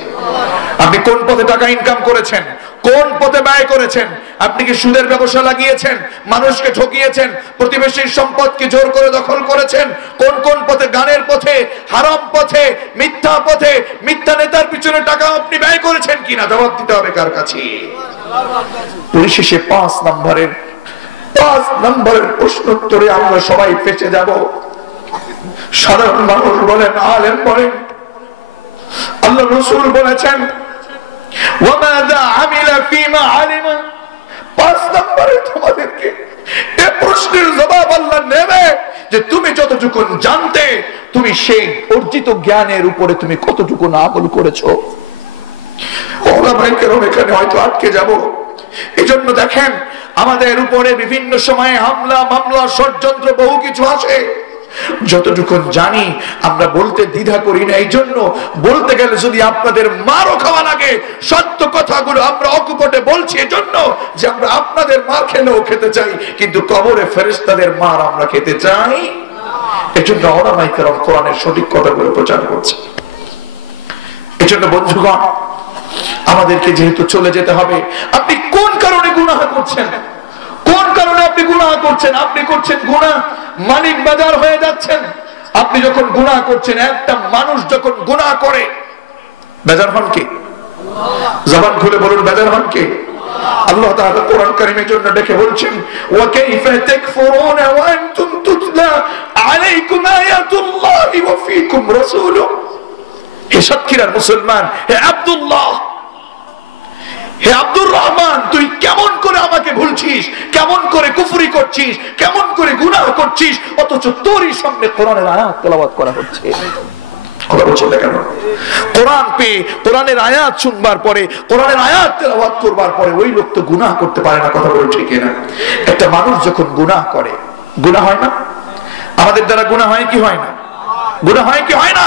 আপনি কোন পথে টাকা ইনকাম করেছেন, কোন পথে ব্যয় করেছেন? আপনি কি সুদের ব্যবসা লাগিয়েছেন, মানুষকে ঠকিয়েছেন, প্রতিবেশীর সম্পদকে জোর করে দখল করেছেন? কোন কোন পথে? গানের পথে, হারাম পথে, মিথ্যা পথে, মিথ্যা নেতার পিছনে টাকা আপনি ব্যয় করেছেন কিনা? জবাব দিতে হবে কার কাছে? পরিশেষে 5 নম্বরের প্রশ্ন উত্তরে আমরা সবাই ফেঁসে যাব। সাধারণ মানুষ বলেন, আলেম বলেন, আল্লাহ রাসূল বলেছেন ওয়ামাযা আমিলা ফীমা আলিমা। 5 নম্বরে তোমাদেরকে এই প্রশ্নের জবাব আল্লাহ নেবে যে তুমি যতটুকু জানতে, তুমি সেই অর্জিত জ্ঞানের উপরে তুমি কতটুকু আমল করেছো। ওলামায়ে কেরাম এখানে হয়তো আটকে যাব। এজন্য দেখেন আমাদের উপরে বিভিন্ন সময়ে হামলা মামলা ষড়যন্ত্র বহু কিছু আসে, যতটুকু জানি আমরা বলতে দ্বিধা করি না। এই জন্য বলতে গেলে যদি আপনাদের মারও খাওয়া লাগে, সত্য কথাগুলো আমরা অকপটে বলছি এজন্য যে আমরা আপনাদের মার খেলেও খেতে চাই, কিন্তু কবরে ফেরেশতাদের মার আমরা খেতে চাই। এজন্য ওলামায়ে কেরাম কোরআনের সঠিক কথাগুলো প্রচার করছে। এজন্য বন্ধুগণ, আমাদেরকে যেহেতু চলে যেতে হবে, আপনি কোন কারণে গুনাহ করছেন? কোন কারণে আপনি গুনাহ করছেন? আপনি করছেন গুনাহ, মালিক বাজার হয়ে যাচ্ছেন। আপনি যখন গুনাহ করছেন, একটা মানুষ যখন গুনাহ করে বেজার হন কে? জবান খুলে বলুন, বেজার হন কে? আল্লাহ তাআলা কোরআন কারীমের জন্য ডেকে বলছেন, ওয়া কাইফা তাকফুরুনা ওয়া আনতুম তুতলা আলাইকুম আয়াতুল্লাহি ওয়া ফীকুম রাসূলুহু। হে সাক্ষীরা মুসলমান, হে আব্দুল্লাহ, হে আব্দুর রহমান, তুই কেমন করে আমাকে ভুলছিস, কেমন করে কুফরি করছিস, কেমন করে গুনাহ করছিস, অথচ তোরই সামনে কোরআনের আয়াত তেলাওয়াত করা হচ্ছে। কথা বলছেন না কেন? কোরআন পেয়ে, কোরআনের আয়াত শুনবার পরে, কোরআনের আয়াত তেলাওয়াত করবার পরে ওই লোক তো গুনাহ করতে পারে না। কথা বলে ঠিক না? একটা মানুষ যখন গুনাহ করে, গুনাহ হয় না? আমাদের দ্বারা গুনাহ হয় কি হয় না? গুনাহ হয় কি হয় না?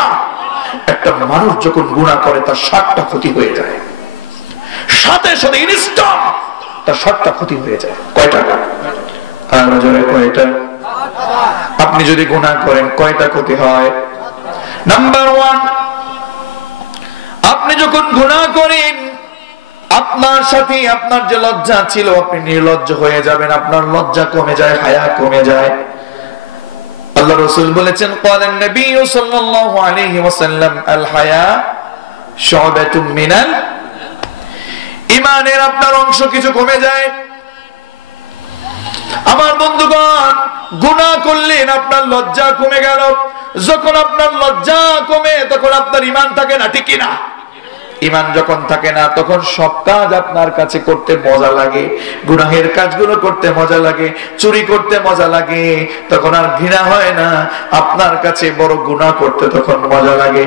একটা মানুষ যখন গুনাহ করে তার 7টা ক্ষতি হয়ে যায়, সাথে সাথে ইনস্ট্যান্ট তার 7টা ক্ষতি হয়ে যায়। কয়টা? আর জোরে কয়টা? আপনি যদি গুনাহ করেন কয়টা ক্ষতি হয়? নাম্বার 1, আপনি যখন গুনাহ করেন আপনার সাথে আপনার যে লজ্জা ছিল আপনি নির্লজ্জ হয়ে যাবেন, আপনার লজ্জা কমে যায়, হায়া কমে যায়। আল্লাহ রাসূল বলেছেন, ক্বালান নবী সাল্লাল্লাহু আলাইহি ওয়াসাল্লাম, আল হায়া শু'বাতুম মিনাল ঈমানের। আপনার অংশ কিছু কমে যায়। আমার বন্ধুগণ, গুনাহ করলেন, আপনার লজ্জা কমে গেল। যখন আপনার লজ্জা কমে তখন আপনার ঈমান থাকে না, ঠিক কি না? ঈমান যখন থাকে না তখন সব কাজ আপনার কাছে করতে মজা লাগে, গুনাহের কাজগুলো করতে মজা লাগে, চুরি করতে মজা লাগে, তখন আর ঘৃণা হয় না। আপনার কাছে বড় গুনাহ করতে তখন মজা লাগে।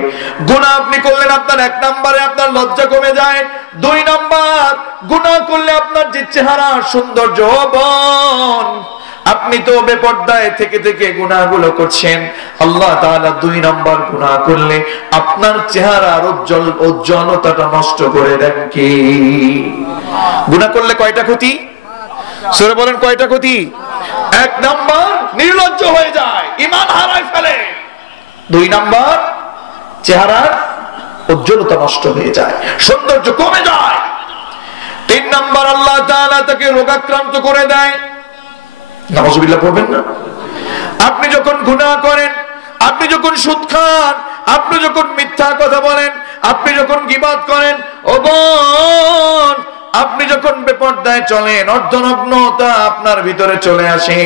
গুনাহ আপনি করলেন, আপনার 1 নম্বরে আপনার লজ্জা কমে যায়। 2 নম্বর, গুনাহ করলে আপনার যে চেহারা সৌন্দর্য বন, আপনি তো বেপরদায় থেকে থেকে গুনাহগুলো করছেন। আল্লাহ তাআলা 2 নম্বর গুনাহ করলে আপনার চেহারার উজ্জ্বলতাটা নষ্ট করে দেন কি? গুনাহ করলে কয়টা ক্ষতি? সূরা বলেন কয়টা ক্ষতি? 1 নম্বর, নির্লজ্জ হয়ে যায়, ঈমান হারায় ফেলে। 2 নম্বর, চেহারার উজ্জ্বলতা নষ্ট হয়ে যায়, সৌন্দর্য কমে যায়। 3 নম্বর, আল্লাহ তাআলা তাকে রোগাক্রান্ত করে দেয়। নাউজুবিল্লাহ পড়বেন না? আপনি যখন গুনাহ করেন আপনি যখন সুদ খান, আপনি যখন মিথ্যা কথা বলেন, আপনি যখন গীবত করেন, ও বোন আপনি যখন বেপরদায় চলেন, অর্ধনগ্নতা আপনার ভিতরে চলে আসে,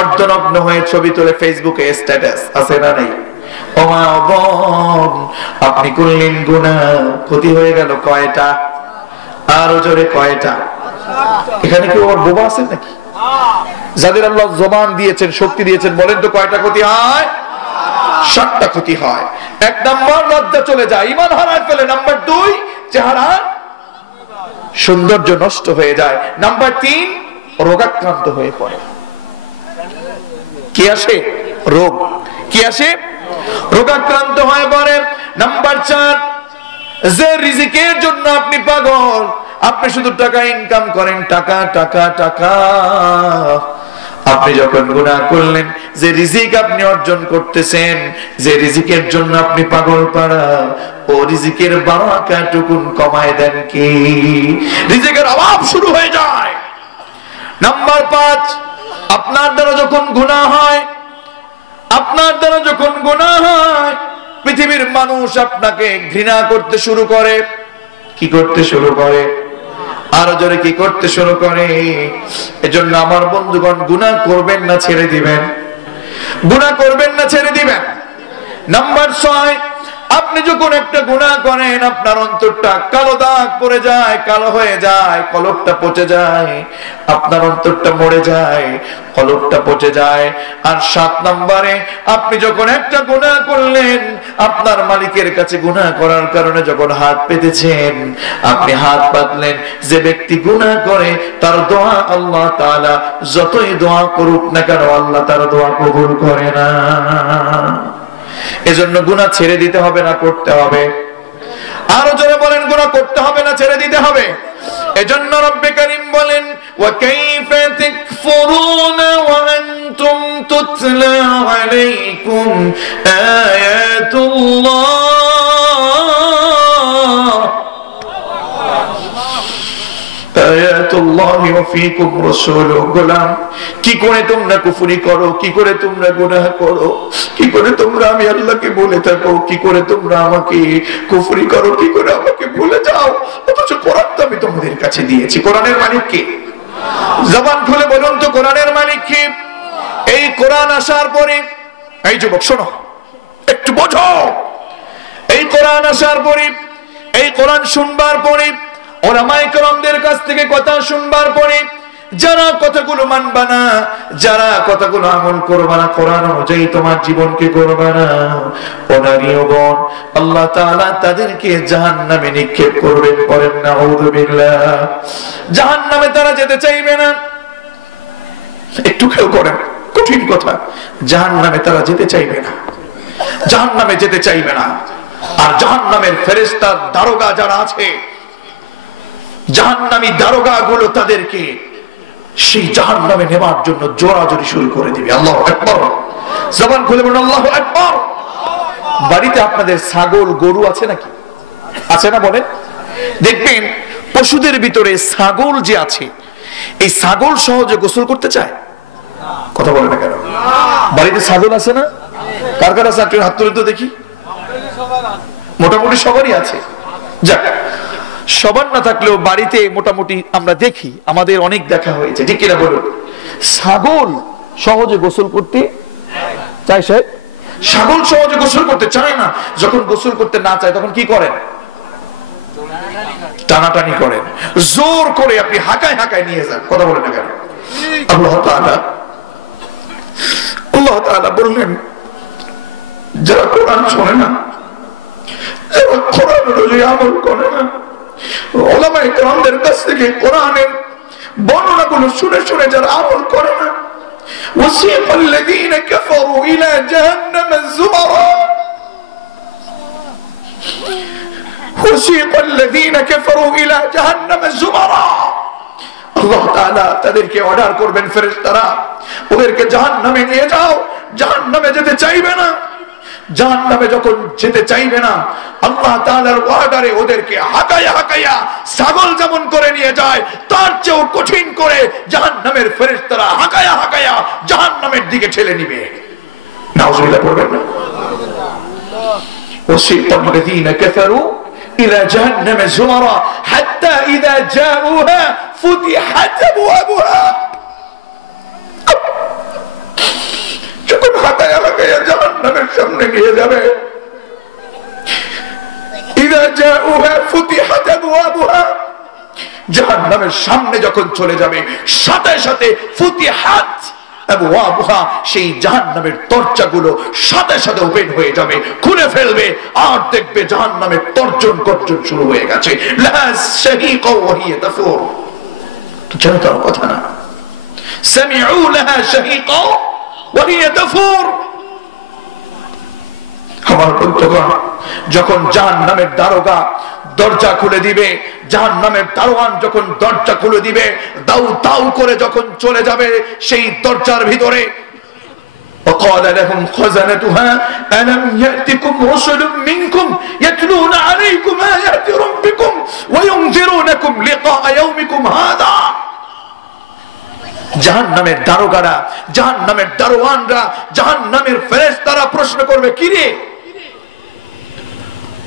অর্ধনগ্ন হয়ে ছবি তুলে ফেসবুকে স্ট্যাটাস আছে না নাই? ও মা ও বোন, আপনি করলেন গুনাহ, ক্ষতি হয়ে গেল কয়টা? আরো জোরে কয়টা? এখানে কেউ আর বোবা আছেন নাকি? যাদের আল্লাহ জবান দিয়েছেন, শক্তি দিয়েছেন, বলেন তো কয়টা ক্ষতি হয়? 7টা ক্ষতি হয়। 1 নাম্বার লজ্জা চলে যায়, ঈমান হারায় ফেলে। নাম্বার 2 চেহারা সৌন্দর্য নষ্ট হয়ে যায়। নাম্বার 3 রোগাক্রান্ত হয়ে পড়ে। কি আসে? রোগ। কি আসে? রোগাক্রান্ত হয়ে পড়ে। নাম্বার 4 যে রিজিকের জন্য আপনি পাগল, আপনি শুধু টাকা ইনকাম করেন, টাকা টাকা টাকা। আপনি যখন গুনাহ করলেন, যে রিজিক আপনি অর্জন করতেছেন, যে রিজিকের জন্য আপনি পাগল পাড়া, ও রিজিকের বারাকাটুকুন কমায় দেন কি? রিজিকের অভাব শুরু হয়ে যায়। নাম্বার 5 আপনার দ্বারা যখন গুনাহ হয়, আপনার দ্বারা যখন গুনাহ হয়, পৃথিবীর মানুষ আপনাকে ঘৃণা করতে শুরু করে। কি করতে শুরু করে? আরো জোরে কি করতে শুরু করে? এজন্য আমার বন্ধুগণ, গুনাহ করবেন না ছেড়ে দিবেন? গুনাহ করবেন না ছেড়ে দিবেন? নাম্বার 6 আপনি যখন একটা গুনাহ করেন, আপনার অন্তরটা কালো দাগ পড়ে যায়, কালো হয়ে যায়, কলবটা পচে যায়, আপনার অন্তরটা মরে যায়, কলবটা পচে যায়। আর 7 নম্বরে আপনি যখন একটা গুনাহ করলেন, আপনার মালিকের কাছে গুনাহ করার কারণে যখন হাত পেতেছেন, আপনি হাত পাতলেন, যে ব্যক্তি গুনাহ করে তার দোয়া আল্লাহ তাআলা যতই দোয়া করুক না কেন, আল্লাহ তার দোয়া কবুল করে না। এজন্য গুনাহ ছেড়ে দিতে হবে না করতে হবে? আরো জোরে বলেন, গুনাহ করতে হবে না ছেড়ে দিতে হবে? এজন্য রব্বে কারীম বলেন, ওয়া কাইফা তাকফুরুনা ওয়া আনতুম তুতলা আলাইকুম আয়াতুল্লাহ আয়াতুল্লাহি ওয়া ফীকুম রাসূলুহু। গোলাম, কি করে তোমরা কুফরি করো, কি করে তোমরা গুনাহ করো, কি করে তোমরা আমি আল্লাহকে ভুলে থাকো, কি করে তোমরা আমাকে কুফরি করো, কি করে আমাকে ভুলে যাও, অথচ কোরআন তো আমি তোমাদের কাছে দিয়েছি। কোরআনের মালিক কে? জবান খুলে বলুন তো, কোরআনের মালিক কে? এই কোরআন আসার পরে, এই যুবক শোনো, একটু বোঝো, এই কোরআন আসার পরে, এই কোরআন শুনবার পরে, ওলামায়ে কেরামদের কাছ থেকে কথা শুনবার পরে, যারা কথাগুলো মানবা না, যারা কথাগুলো আমল করবা না, কোরআন অনুযায়ী তোমার জীবনকে করবা না, ওনারিও বোন, আল্লাহ তাআলা তাদেরকে জাহান্নামে নিক্ষেপ করবেন। পড়েন নাউযু বিল্লাহ। জাহান্নামে তারা যেতে চাইবে না। একটু খেয়াল করেন, কঠিন কথা, জাহান্নামে তারা যেতে চাইবে না, জাহান্নামে যেতে চাইবে না। আর জাহান্নামের ফেরেশতা দারোগা যারা আছে, জাহান্নামী দারোগা গুলো তাদেরকে সেই জাহান্নামে নেবার জন্য জোরাজোরি শুরু করে দিবে। আল্লাহু আকবার। জবান খুলে বলুন আল্লাহু আকবার। বাড়িতে আপনাদের ছাগল গরু আছে নাকি? আছে না? বলেন। দেখবেন পশুদের ভিতরে ছাগল যে আছে, এই ছাগল সহজে গোসল করতে চায়? কথা বলে না কেন? বাড়িতে ছাগল আছে না? কার কার আছে? হাত তুলে তো দেখি। মোটামুটি সবারই আছে। যাক, সবার না থাকলেও বাড়িতে মোটামুটি আমরা দেখি, আমাদের অনেক দেখা হয়েছে, ঠিক কিনা বলুন? ছাগল সহজে গোসল করতে চায়? সাহেব, ছাগল সহজে গোসল করতে চায় না। যখন গোসল করতে না চায় তখন কি করেন? টানাটানি করেন, জোর করে আপনি হাঁকায় হাঁকায় নিয়ে যান। কথা বলেন না কেন? আল্লাহ তাআলা বললেন, যারা কোরআন শোনে না, যারা কোরআন অনুযায়ী আমল করে না, ওলামায়ে কেরামদের কাছ থেকে কোরআনের বর্ণনাগুলো শুনে শুনে যারা আমল করে না, ওয়াসিফাল্লাযীনা কাফারু ইলা জাহান্নামা যুমারা, ওয়াসিফাল্লাযীনা কাফারু ইলা জাহান্নামা যুমারা। আল্লাহ তাআলা তাদেরকে অর্ডার করবেন, ফেরেশতারা ওদেরকে জাহান্নামে নিয়ে যাও। জাহান্নামে যেতে চাইবে না। জাহান্নামে যখন যেতে চাইবে না, আল্লাহ তাআলার অর্ডারে ওদেরকে হাঁকায়া হাঁকায়া ছাগল যেমন করে নিয়ে যায়, তার চেয়েও কঠিন করে জাহান্নামের ফেরেশতারা হাঁকায়া হাঁকায়া জাহান্নামের দিকে ঠেলে নিবে। নাউজুবিল্লাহ পড়বেন না। وسيق الذين كفروا إلى جهنم زمرا حتى إذا جاءوها فتحت أبوابها যখন হাতায় লাগাইয়া জাহান্নামের সামনে নিয়ে যাবে إذا جاءوها فتحت أبوابها জাহান্নামের সামনে যখন চলে যাবে সাথে সাথে ফুতিহাত আবওয়াবুহা সেই জাহান্নামের দরজাগুলো সাথে সাথে ওপেন হয়ে যাবে, খুলে ফেলবে, আর দেখবে জাহান্নামের তর্জন গর্জন শুরু হয়ে গেছে। লা শাহীকা ওয়া হিয়া তাফুর, জানো তার কথা না? সামিউ লাহা শাহীকা ওয়া হিয়া তাফুর। আমার বন্ধুগণ, যখন জাহান্নামের দারোগা দরজা খুলে দিবে, জাহান্নামের দারোয়ান যখন দরজা খুলে দিবে, দাউ দাউ করে যখন চলে যাবে সেই দরজার ভিতরে, وقال لهم خزنتها ألم يأتكم رسل منكم يتلون عليكم آيات ربكم وينذرونكم لقاء يومكم هذا। জাহান্নামের দারোগারা, জাহান্নামের দারোয়ানরা, জাহান্নামের ফেরেশতারা প্রশ্ন করবে, কি রে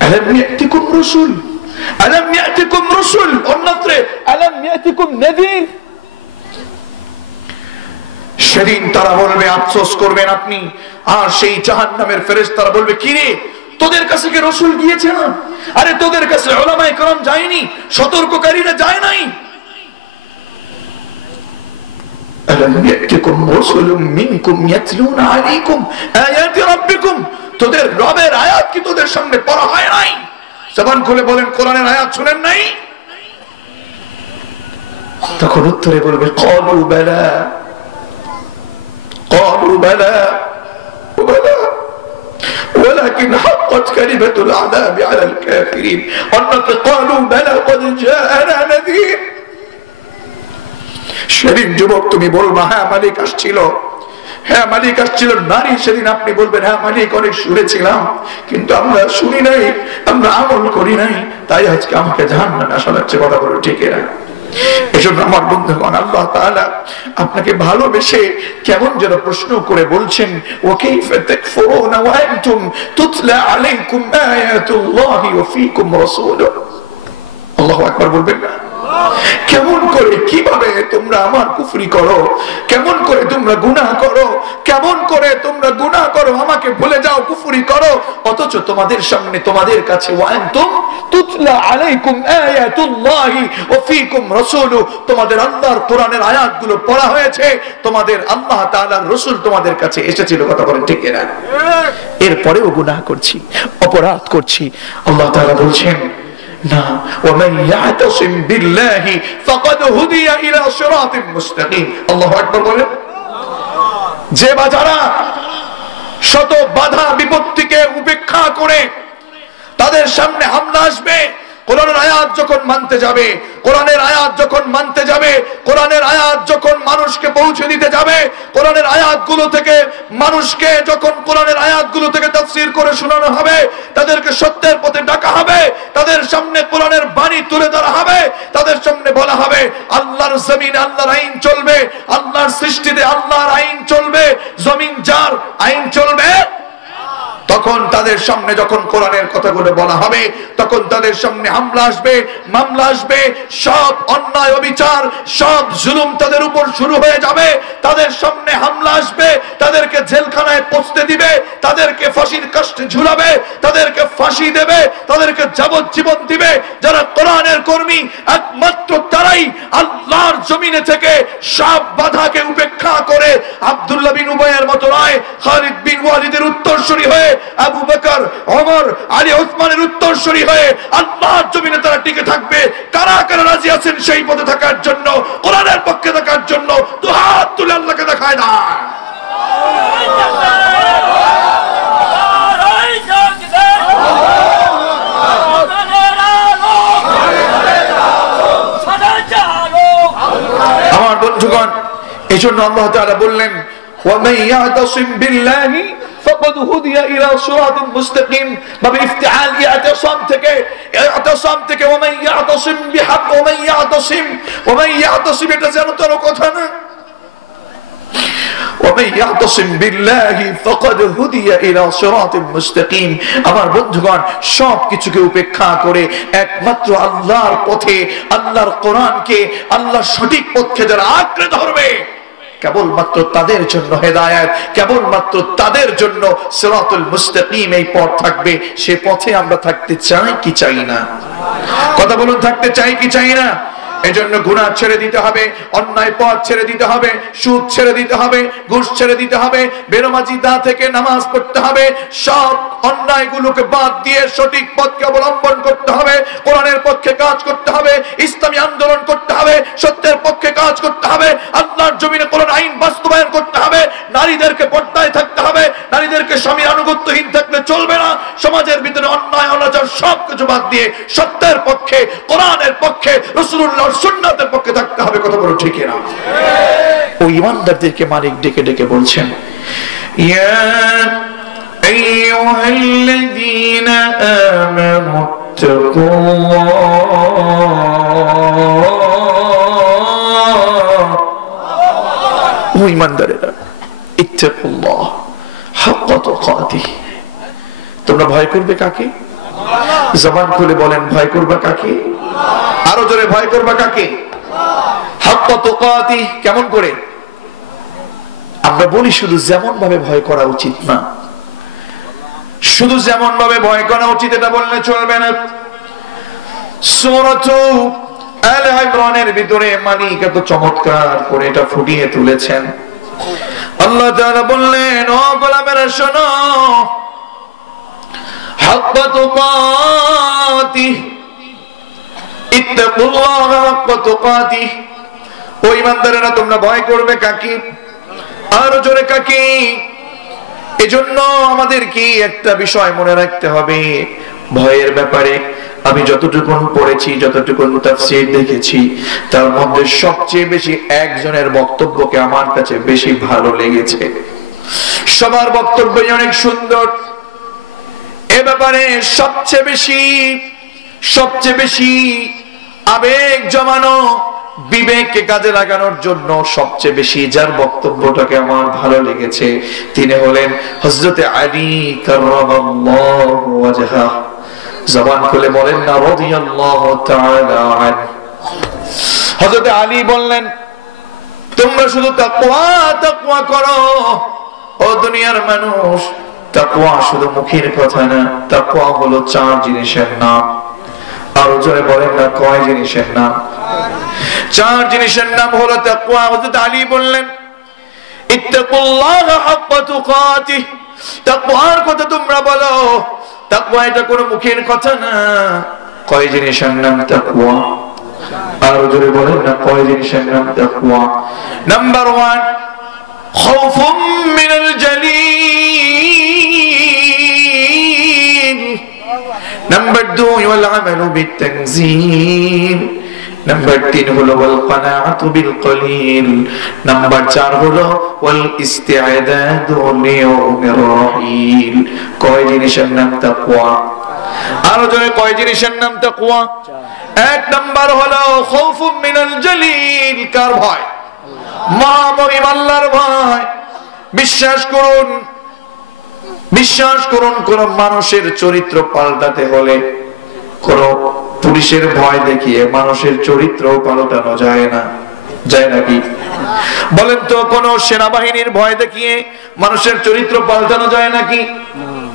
ألم يأتكم رسل ألم يأتكم رسل অন্যত্রে ألم يأتكم نذير। সেদিন তারা বলবে, আফসোস করবেন আপনি, আর সেই জাহান্নামের ফেরেশতারা বলবে, কি রে তোদের কাছে কি রাসূল গিয়েছে না? আরে তোদের কাছে উলামায়ে কেরাম যায়নি, সতর্ককারীরা যায় নাই? ألم يأتكم رسل منكم يتلون عليكم آيات ربكم তোদের রবের আয়াত কি তোদের সামনে পড়া হয় নাই? জবান খুলে বলেন, কোরআনের আয়াত শুনেন নাই? তখন উত্তরে বলবে, ক্বালু বালা ক্বালু বালা বালা ولكن حقت كلمة العذاب على الكافرين অন্যথা ক্বালু বালা قد جاءنا نذير। সেদিন যুবক তুমি বলবা, হ্যাঁ মালিক আসছিল, হ্যাঁ মালিক আসছিল। নারী সেদিন আপনি বলবেন, হ্যাঁ মালিক অনেক শুনেছিলাম, কিন্তু আমরা শুনি নাই, আমরা আমল করি নাই, তাই আজকে আমাকে জাহান্নামে আসা লাগছে। কথা বলো ঠিক না? এজন্য আমার বন্ধুগণ, আল্লাহ তাআলা আপনাকে ভালোবেসে কেমন যেন প্রশ্ন করে বলছেন, ওয়া কাইফা তাকফুরুনা ওয়া আনতুম তুতলা আলাইকুম আয়াতুল্লাহি ওয়া ফীকুম রাসূলুহু। আল্লাহু আকবার বলবেন না? কেমন করে, কিভাবে তোমরা আমার কুফরি করো, কেমন করে তোমরা গুনাহ করো, কেমন করে তোমরা গুনাহ করো, আমাকে ভুলে যাও, কুফরি করো, অথচ তোমাদের সামনে, তোমাদের কাছে ওয়া আনতুম তুতলা আলাইকুম আয়াতুল্লাহি ওয়া ফীকুম রাসূলুহু, তোমাদের আল্লাহর কোরআনের আয়াতগুলো পড়া হয়েছে, তোমাদের আল্লাহ তাআলার রাসূল তোমাদের কাছে এসেছিল। কথা বলেন ঠিক না? এরপরেও গুনাহ করছি, অপরাধ করছি। আল্লাহ তাআলা বলছেন না, ومن يعتصم بالله فقد هدي الى صراط مستقيم। আল্লাহু আকবার বলেন। যে বাজারা শত বাধা বিপত্তিকে উপেক্ষা করে তাদের সামনে হামলা আসবে, কোরআনের আয়াত যখন মানতে যাবে, কোরআনের আয়াত যখন মানতে যাবে, কোরআনের আয়াত যখন মানুষকে পৌঁছে দিতে যাবে, কোরআনের আয়াতগুলো থেকে মানুষকে যখন কোরআনের আয়াতগুলো থেকে তাফসীর করে শোনানো হবে, তাদেরকে সত্যের পথে ডাকা হবে, তাদের সামনে কোরআনের বাণী তুলে ধরা হবে, তাদের সামনে বলা হবে আল্লাহর জমিনে আল্লাহর আইন চলবে, আল্লাহর সৃষ্টিতে আল্লাহর আইন চলবে, জমিন যার আইন চলবে। তখন তাদের সামনে যখন কোরআনের কথাগুলো বলা হবে, তখন তাদের সামনে হামলা আসবে, মামলা আসবে, সব অন্যায় অবিচার, সব জুলুম তাদের উপর শুরু হয়ে যাবে। তাদের সামনে হামলা আসবে, তাদেরকে জেলখানায় পৌঁছতে দিবে, তাদেরকে ফাঁসির কাস্টে ঝুলাবে, তাদেরকে ফাঁসি দেবে, তাদেরকে যাবজ্জীবন দিবে। যারা কোরআনের কর্মী একমাত্র তারাই আল্লাহর জমিনে থেকে সব বাধাকে উপেক্ষা করে আব্দুল্লাহ বিন উবাইয়ের মতো নয়, খালিদ বিন ওয়ালিদের উত্তরসূরি হয়ে, আবু বকর, ওমর, আলী, ওসমানের উত্তরসূরি হয়ে আল্লাহর জমিনে তারা টিকে থাকবে। কারা কারা রাজি আছেন সেই পথে থাকার জন্য, কোরআনের পক্ষে থাকার জন্য? তো হাত তুলে আল্লাহকে দেখায় না। আমার বন্ধুগণ, এই জন্য আল্লাহ তাআলা বললেন, ومن يعتصم بالله فقد هدي الى صراط مستقيم। বাবে ইফতিআল ইআতিসাম থেকে ومن يعتصم بحق ومن يعتصم এটা যেন তোর কথা না। ومن يعتصم بالله فقد هدي الى صراط مستقيم। আমার বন্ধুগণ, সব কিছুকে উপেক্ষা করে একমাত্র আল্লাহর পথে, আল্লাহর কোরআনকে, আল্লাহর সঠিক পথকে যারা আঁকড়ে ধরবে, কেবলমাত্র তাদের জন্য হেদায়েত, কেবলমাত্র তাদের জন্য সিরাতুল মুস্তাকিম এই পথ থাকবে। সে পথে আমরা থাকতে চাই কি চাই না? কথা বলুন, থাকতে চাই কি চাই না? এজন্য গুনাহ ছেড়ে দিতে হবে, অন্যায় পথ ছেড়ে দিতে হবে, সুদ ছেড়ে দিতে হবে, ঘুষ ছেড়ে দিতে হবে, বেনামাজিতা থেকে নামাজ পড়তে হবে, সব অন্যায়গুলোকে বাদ দিয়ে সঠিক পথকে অবলম্বন করতে হবে, কোরআনের পক্ষে কাজ করতে হবে, ইসলামী আন্দোলন করতে হবে, সত্যের পক্ষে কাজ করতে হবে, আল্লাহর জমিনে কোরআন আইন বাস্তবায়ন করতে হবে, নারীদেরকে পর্দায় থাকতে হবে, নারীদেরকে স্বামীর আনুগত্যহীন থাকলে চলবে না, সমাজের ভিতরে অন্যায় অনাচার সবকিছু বাদ দিয়ে সত্যের পক্ষে, কোরআনের পক্ষে, রাসূলুল্লাহর সুন্নাতের পক্ষে থাকতে হবে। কথা বলো ঠিক না? ওই ঈমানদারদেরকে মালিক ডেকে ডেকে বলছেন, ইয়া আইয়ুহাল্লাযীনা আমানুত্তাকুল্লাহ, ও ঈমানদারেরা, ইত্তাকুল্লাহ হাক্কা তুকাতিহ, তোমরা ভয় করবে কাকে? জবান খুলে বলেন, ভয় করবে কাকে? আরো জোরে, ভয় করবে কাকে? হাক্কা তুকাতিহ। কেমন করে? আমরা বলি শুধু যেমন ভাবে ভয় করা উচিত না, শুধু যেমন ভাবে ভয় করা উচিত এটা বললে চলবে না। সূরা আলে ইমরানের ভিতরে মালিক এত চমৎকার করে এটা ফুটিয়ে তুলেছেন। আল্লাহ তাআলা বললেন, ও গোলামেরা শোনো, হাক্কা তুকাতিহ, ইত্তাকুল্লাহ হাক্কা তুকাতিহ। ও ঈমানদারেরা, তোমরা ভয় করবে কাকে? আরো জোরে, কাকে? এজন্য আমাদের কি একটা বিষয় মনে রাখতে হবে ভয়ের ব্যাপারে। আমি যতটুকু পড়েছি, যতটুকু তাফসীর দেখেছি, তার মধ্যে সবচেয়ে বেশি একজনের বক্তব্যকে আমার কাছে বেশি ভালো লেগেছে। সবার বক্তব্যই অনেক সুন্দর। এ ব্যাপারে সবচেয়ে বেশি আবেগ জমানো, বিবেককে কাজে লাগানোর জন্য সবচেয়ে বেশি যার বক্তব্যটাকে আমার ভালো লেগেছে, তিনি হলেন হযরতে আলী কাররামাল্লাহু ওয়াজহা। জবান খুলে বলেন না রাদিয়াল্লাহু তাআলা আনহু। হযরতে আলী বললেন, তোমরা শুধু তাকওয়া করো। ও দুনিয়ার মানুষ, তাকওয়া শুধু মুখের কথা না, তাকওয়া হলো 4 জিনিসের নাম। আরো জোরে বলেন না, কয় জিনিসের নাম? 4 জিনিসের নাম হলো তাকওয়া। হযরত আলী বললেন, ইত্তাকুল্লাহ হাক্কা তুকাতিহ, তাকওয়ার কথা তোমরা বলো। তাকওয়া এটা কোনো মুখের কথা না। কয় জিনিসের নাম তাকওয়া? আরো জোরে বলেন না, কয় জিনিসের নাম তাকওয়া? নাম্বার 1, খাউফুম মিনাল জালিল। নাম্বার 2, ওয়াল আমালু বিত-তানজিল। নাম্বার 3 হলো ওয়াল কানাআতু বিল কলিল। নাম্বার 4 হলো ওয়াল ইস্তিআদাদু লিয়াউমির রাহিল। কয় জিনিসের নাম তাকওয়া? আরো জোরে, কয় জিনিসের নাম তাকওয়া? 1 নাম্বার হলো খাউফুম মিনাল জালিল। কার ভয়? মহামহিম আল্লাহর ভয়। বিশ্বাস করুন, কোন মানুষের চরিত্র পাল্টাতে হলে কোন পুলিশের ভয় দেখিয়ে মানুষের চরিত্র পাল্টানো যায় না। যায় নাকি? বলেন তো, কোন সেনাবাহিনীর ভয় দেখিয়ে মানুষের চরিত্র পাল্টানো যায় নাকি?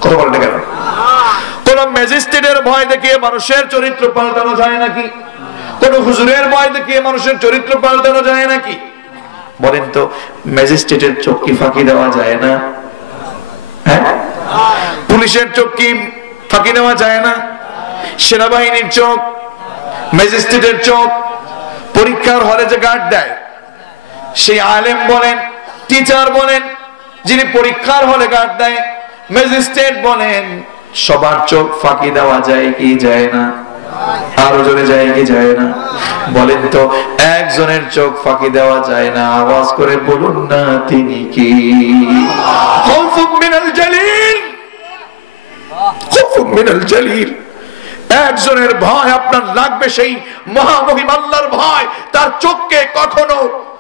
কথা বলতে কেন? কোন ম্যাজিস্ট্রেটের ভয় দেখিয়ে মানুষের চরিত্র পাল্টানো যায় নাকি? কোন হুজুরের ভয় দেখিয়ে মানুষের চরিত্র পাল্টানো যায় নাকি? বলেন তো, ম্যাজিস্ট্রেটের চোখ কি ফাঁকি দেওয়া যায় না? হ্যাঁ, পুলিশের চোখ কি ফাঁকি দেওয়া যায় না? সেনাবাহিনীর চোখ, ম্যাজিস্ট্রেটের চোখ, পরীক্ষার হলে যে গার্ড দেয়, সেই আলেম বলেন, টিচার বলেন, যিনি পরীক্ষার হলে গার্ড দেয়, ম্যাজিস্ট্রেট বলেন, সবার চোখ ফাঁকি দেওয়া যায় কি যায় না? আরো জোরে, যায় কি যায় না? বলেন তো, একজনের চোখ ফাঁকি দেওয়া যায় না। আওয়াজ করে বলুন না, তিনি কি? খাউফুম মিনাল জালিল, খাউফুম মিনাল জালিল। একজনের ভয় আপনার লাগবে, সেই মহামহিম আল্লাহর ভয়। তার চোখকে কখনো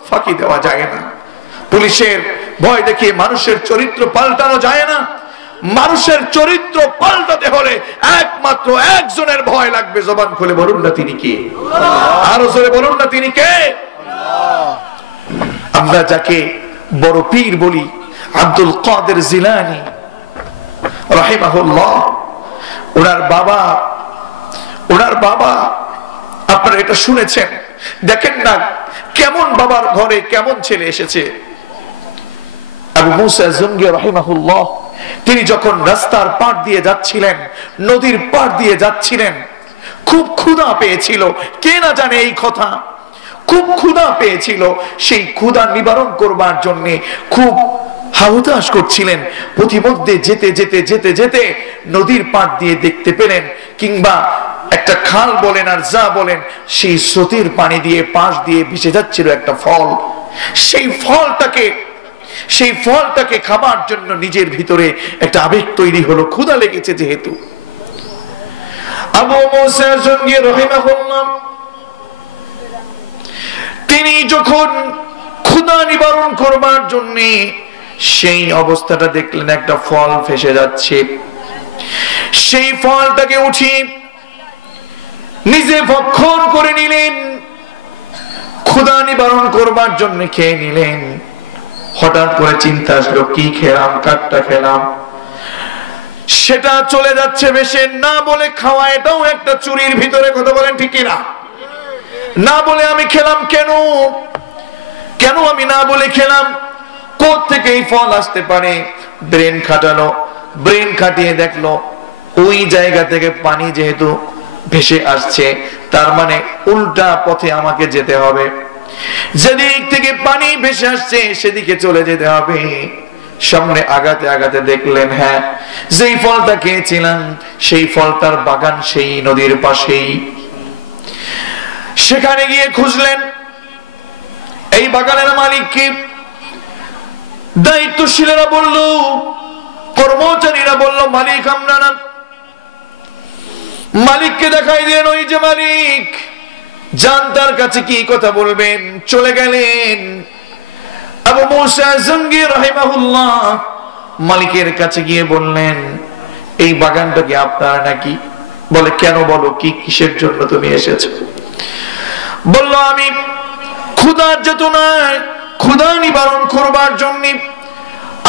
ফাঁকি দেওয়া যায় না। পুলিশের ভয় দেখিয়ে মানুষের চরিত্র পাল্টানো যায় না। মানুষের চরিত্র পাল্টাতে হলে একমাত্র একজনের ভয় লাগবে। জবান খুলে বলুন না তিনি কে? আরো জোরে বলুন না তিনি কে? আমরা যাকে বড় পীর বলি, আব্দুল কাদের জিলানী রাহিমাহুল্লাহ, ওনার বাবা আপনারা এটা শুনেছেন। দেখেন না কেমন বাবার ঘরে কেমন ছেলে এসেছে। আবু মুসা জঙ্গি রাহিমাহুল্লাহ, তিনি যখন রাস্তার পার দিয়ে যাচ্ছিলেন, নদীর পার দিয়ে যাচ্ছিলেন, খুব ক্ষুধা পেয়েছিল। কে না জানে এই কথা? খুব ক্ষুধা পেয়েছিল। সেই ক্ষুধা নিবারণ করবার জন্য খুব হাহুতাশ করছিলেন। প্রতিমধ্যে যেতে যেতে যেতে যেতে নদীর পাড় দিয়ে দেখতে পেলেন, কিংবা একটা খাল বলেন আর যা বলেন, সেই স্রোতের পানি দিয়ে পাশ দিয়ে ভেসে যাচ্ছিল একটা ফল। সেই ফলটাকে খাবার জন্য নিজের ভিতরে একটা আবেগ তৈরি হলো, ক্ষুধা লেগেছে যেহেতু। আবু মুসা জঙ্গি রাহিমাহুল্লাহ, তিনি যখন ক্ষুধা নিবারণ করবার জন্য সেই অবস্থাটা দেখলেন, একটা ফল ভেসে যাচ্ছে, সেই ফলটাকে উঠিয়ে নিজে ভক্ষণ করে নিলেন, ক্ষুধা নিবারণ করবার জন্য খেয়ে নিলেন। হঠাৎ করে চিন্তা আসলো, কি খেলাম, কাঠটা খেলাম, সেটা চলে যাচ্ছে ভেসে। না বলে খাওয়া এটাও একটা চুরির ভিতরে, কথা বলেন ঠিক কিনা? না বলে আমি খেলাম কেন? কেন আমি না বলে খেলাম? কোত্থেকে এই ফল আসতে পারে? ব্রেন খাটালো, ব্রেন খাটিয়ে দেখলো ওই জায়গা থেকে পানি যেহেতু ভেসে আসছে, তার মানে উল্টা পথে আমাকে যেতে হবে। যেদিক থেকে পানি ভেসে আসছে সেদিকে চলে যেতে হবে। সামনে আগাতে আগাতে দেখলেন, হ্যাঁ, যেই ফলটা খেয়েছিলাম সেই ফলটার বাগান সেই নদীর পাশেই। সেখানে গিয়ে খুঁজলেন এই বাগানের মালিককে। দায়িত্বশীলেরা বলল, কর্মচারীরা বলল, মালিক আমরা না। মালিককে দেখাই দেন, ওই যে মালিক, যান তার কাছে কি কথা বলবেন। চলে গেলেন আবু মুসা জঙ্গি রাহিমাহুল্লাহ, মালিকের কাছে গিয়ে বললেন, এই বাগানটা কি আপনার নাকি? বলে, কেন, বলো কি, কিসের জন্য তুমি এসেছো? বলল, আমি ক্ষুধার চেতনায় ক্ষুধা নিবারণ করবার জন্য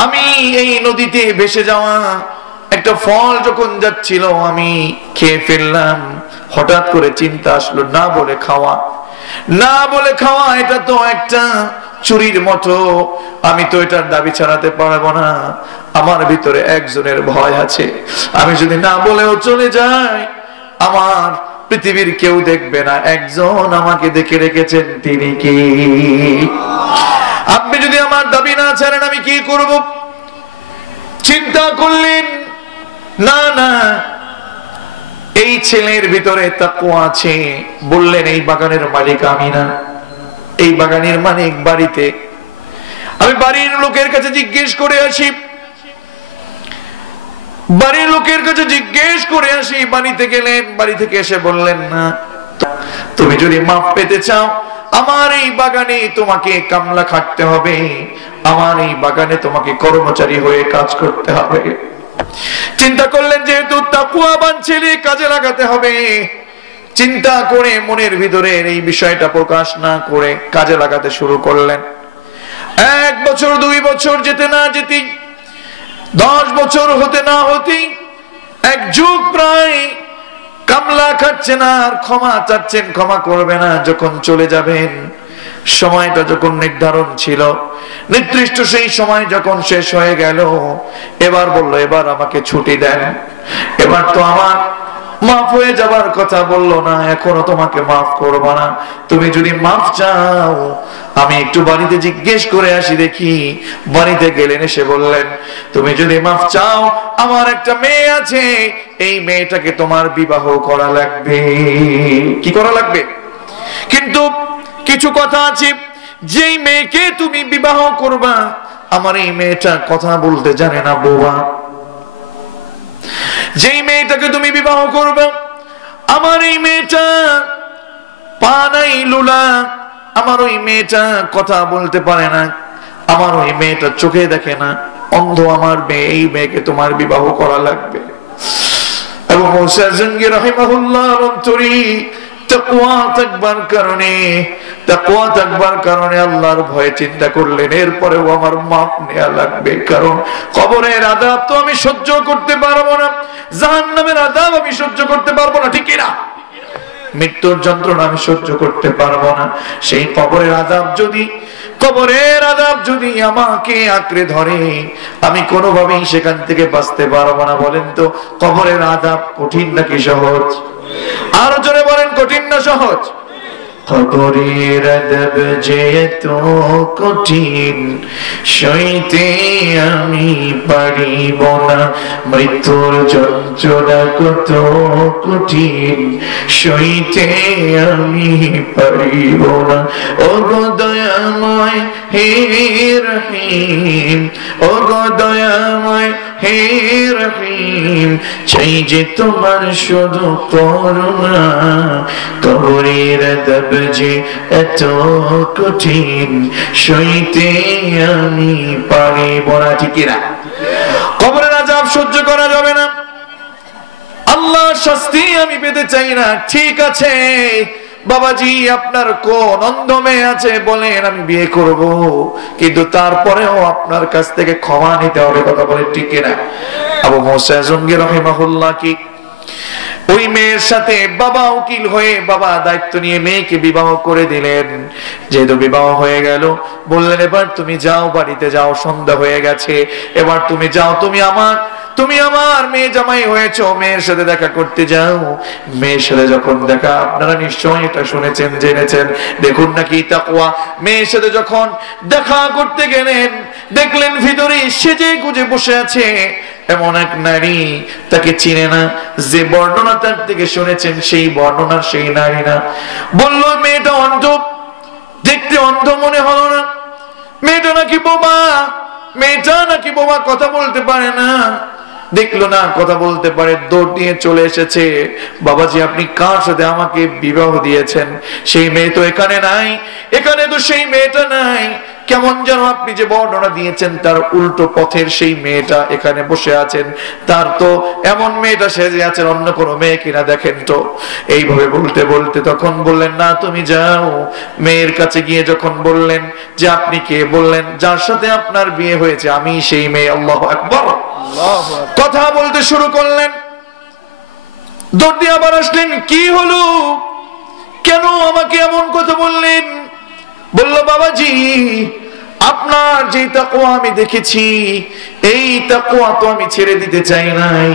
আমি এই নদীতে ভেসে যাওয়া একটা ফল যখন যাচ্ছিল আমি খেয়ে ফেললাম। হঠাৎ করে চিন্তা আসলো, না বলে খাওয়া, না বলে খাওয়া এটা তো একটা চুরির মতো। আমি তো এটার দাবি ছাড়াতে পারবো না। আমার ভিতরে একজনের ভয় আছে, আমি যদি না বলেও চলে যাই আমার পৃথিবীর কেউ দেখবে না, একজন আমাকে দেখে রেখেছেন, তিনি কি? আপনি যদি আমার দাবি না ছাড়েন আমি কি করব? চিন্তা করলেন, না না, এই ছেলের ভিতরে তাকওয়া আছে। বললেন, এই বাগানের মালিক আমি না, এই বাগানের মালিক বাড়িতে। আমি বাড়ির লোকের কাছে জিজ্ঞেস করে আসি, বাড়ির লোকের কাছে জিজ্ঞেস করে আসি। বাড়িতে গেলেন, বাড়ি থেকে এসে বললেন, না, তুমি যদি মাফ পেতে চাও আমার এই বাগানে তোমাকে কামলা খাটতে হবে, আমার এই বাগানে তোমাকে কর্মচারী হয়ে কাজ করতে হবে। চিন্তা করলেন যেহেতু তাকওয়াবান ছেলে, কাজে লাগাতে হবে। চিন্তা করে মনের ভিতরে এই বিষয়টা প্রকাশ না করে কাজে লাগাতে শুরু করলেন। 1 বছর 2 বছর যেতে না যেতেই, 10 বছর হতে না হতেই, 1 যুগ প্রায় কামলা খাচ্ছেন আর ক্ষমা চাচ্ছেন, ক্ষমা করবে না। যখন চলে যাবেন, সময়টা যখন নির্ধারণ ছিল, নির্দিষ্ট সেই সময় যখন শেষ হয়ে গেল, এবার বলল, এবার আমাকে ছুটি দেন। এবার তো আমার মাফ হয়ে যাবার কথা বললো না, এখনো তোমাকে মাফ করবো না। তুমি যদি মাফ চাও আমি একটু বাড়িতে জিজ্ঞেস করে আসি দেখি। বাড়িতে গেলেন, এসে বললেন, তুমি যদি মাফ চাও আমার একটা মেয়ে আছে, এই মেয়েটাকে তোমার বিবাহ করা লাগবে। কি করা লাগবে? কিন্তু কিছু কথা আছে, যেই মেয়েকে তুমি বিবাহ করবা আমার এই মেয়েটা কথা বলতে জানে না বোবা। যেই মেয়েটাকে তুমি বিবাহ করবে আমার এই মেয়েটা পা নাই লুলা, আমার ওই মেয়েটা কথা বলতে পারে না, আমার ওই মেয়েটা চোখে দেখে না, অন্ধ আমার মেয়ে, এই মেয়েকে তোমার বিবাহ করা লাগবে। আবু মুসা জঙ্গি রাহিমাহুল্লাহর অন্তরে তাকওয়া থাকবার কারণে আল্লাহর ভয়ে চিন্তা করলেন এরপরেও আমার মাপ নেওয়া লাগবে, কারণ কবরের আযাব তো আমি সহ্য করতে পারবো না, জাহান্নামের আযাব আমি সহ্য করতে পারবো না, ঠিক না? মৃত্যুর যন্ত্রণা আমি সহ্য করতে পারবো না। সেই কবরের আযাব যদি আমাকে আঁকড়ে ধরে, আমি কোনোভাবেই সেখান থেকে বাঁচতে পারবো না। বলেন তো কবরের আযাব কঠিন নাকি সহজ? আরো জোরে বলেন, কঠিন না সহজ? কবরের আযাব যে এত কঠিন, সইতে আমি পারিব না। মৃত্যুর যন্ত্রণা কত কঠিন, সইতে আমি পারিব না। ও গো দয়াময় হে রহিম, ও গো দয়াময় হে রহিম, চাই যে তোমার শুধু করুণা। কবরের আযাব যে এত কঠিন, সইতে আমি পারিব না, ঠিক না? কবরের আযাব সহ্য করা যাবে না, আল্লাহর শাস্তি আমি পেতে চাই না। ঠিক আছে বাবাজি, আপনার কোন অন্ধ মেয়ে আছে বলেন, আমি বিয়ে করব, কিন্তু তারপরেও আপনার কাছ থেকে ক্ষমা নিতে হবে, কথা বলে ঠিক না? আবু মুসা জঙ্গি রাহিমাহুল্লাহ কি ওই মেয়ের সাথে বাবা উকিল হয়ে বাবা দায়িত্ব নিয়ে মেয়েকে বিবাহ করে দিলেন। যেহেতু বিবাহ হয়ে গেল, বললেন এবার তুমি যাও, বাড়িতে যাও, সন্ধ্যা হয়ে গেছে, এবার তুমি যাও, তুমি আমার মেয়ে জামাই হয়েছো, মেয়ের সাথে দেখা করতে যাও। মেয়ের সাথে যখন দেখা, আপনারা নিশ্চয়ই এটা শুনেছেন, জেনেছেন, দেখুন নাকি তাকওয়া। মেয়ের সাথে যখন দেখা করতে গেলেন, দেখলেন ভিতরে সেজে গুজে বসে আছে এমন এক নারী, তাকে চিনে না, যে বর্ণনা তার থেকে শুনেছেন সেই বর্ণনার সেই নারী না। বলল মেয়েটা অন্ধ, দেখতে অন্ধ মনে হলো না, মেয়েটা নাকি বোবা, কথা বলতে পারে না। দেখলো না কথা বলতে পারে, দৌড় নিয়ে চলে এসেছে, বাবাজি আপনি কার সাথে আমাকে বিবাহ দিয়েছেন? সেই মেয়ে তো এখানে নাই, এখানে তো সেই মেয়েটা নাই, কেমন যেন আপনি যে বর্ণনা দিয়েছেন তার উল্টো পথের সেই মেয়েটা এখানে বসে আছেন, তার তো এমন মেয়েটা সেজে আছেন অন্য কোনো মেয়ে কিনা দেখেন তো। এইভাবে বলতে বলতে তখন বললেন না তুমি যাও। মেয়ের কাছে গিয়ে যখন বললেন যে আপনি কে, বললেন যার সাথে আপনার বিয়ে হয়েছে আমি সেই মেয়ে। আল্লাহু আকবার। কথা বলতে শুরু করলেন, দৌড় দিয়ে আবার আসলেন, কি হলো, কেন আমাকে এমন কথা বললেন? বলল বাবাজি আপনার যে তাকওয়া আমি দেখেছি, এই তাকওয়া তো আমি ছেড়ে দিতে চাই নাই।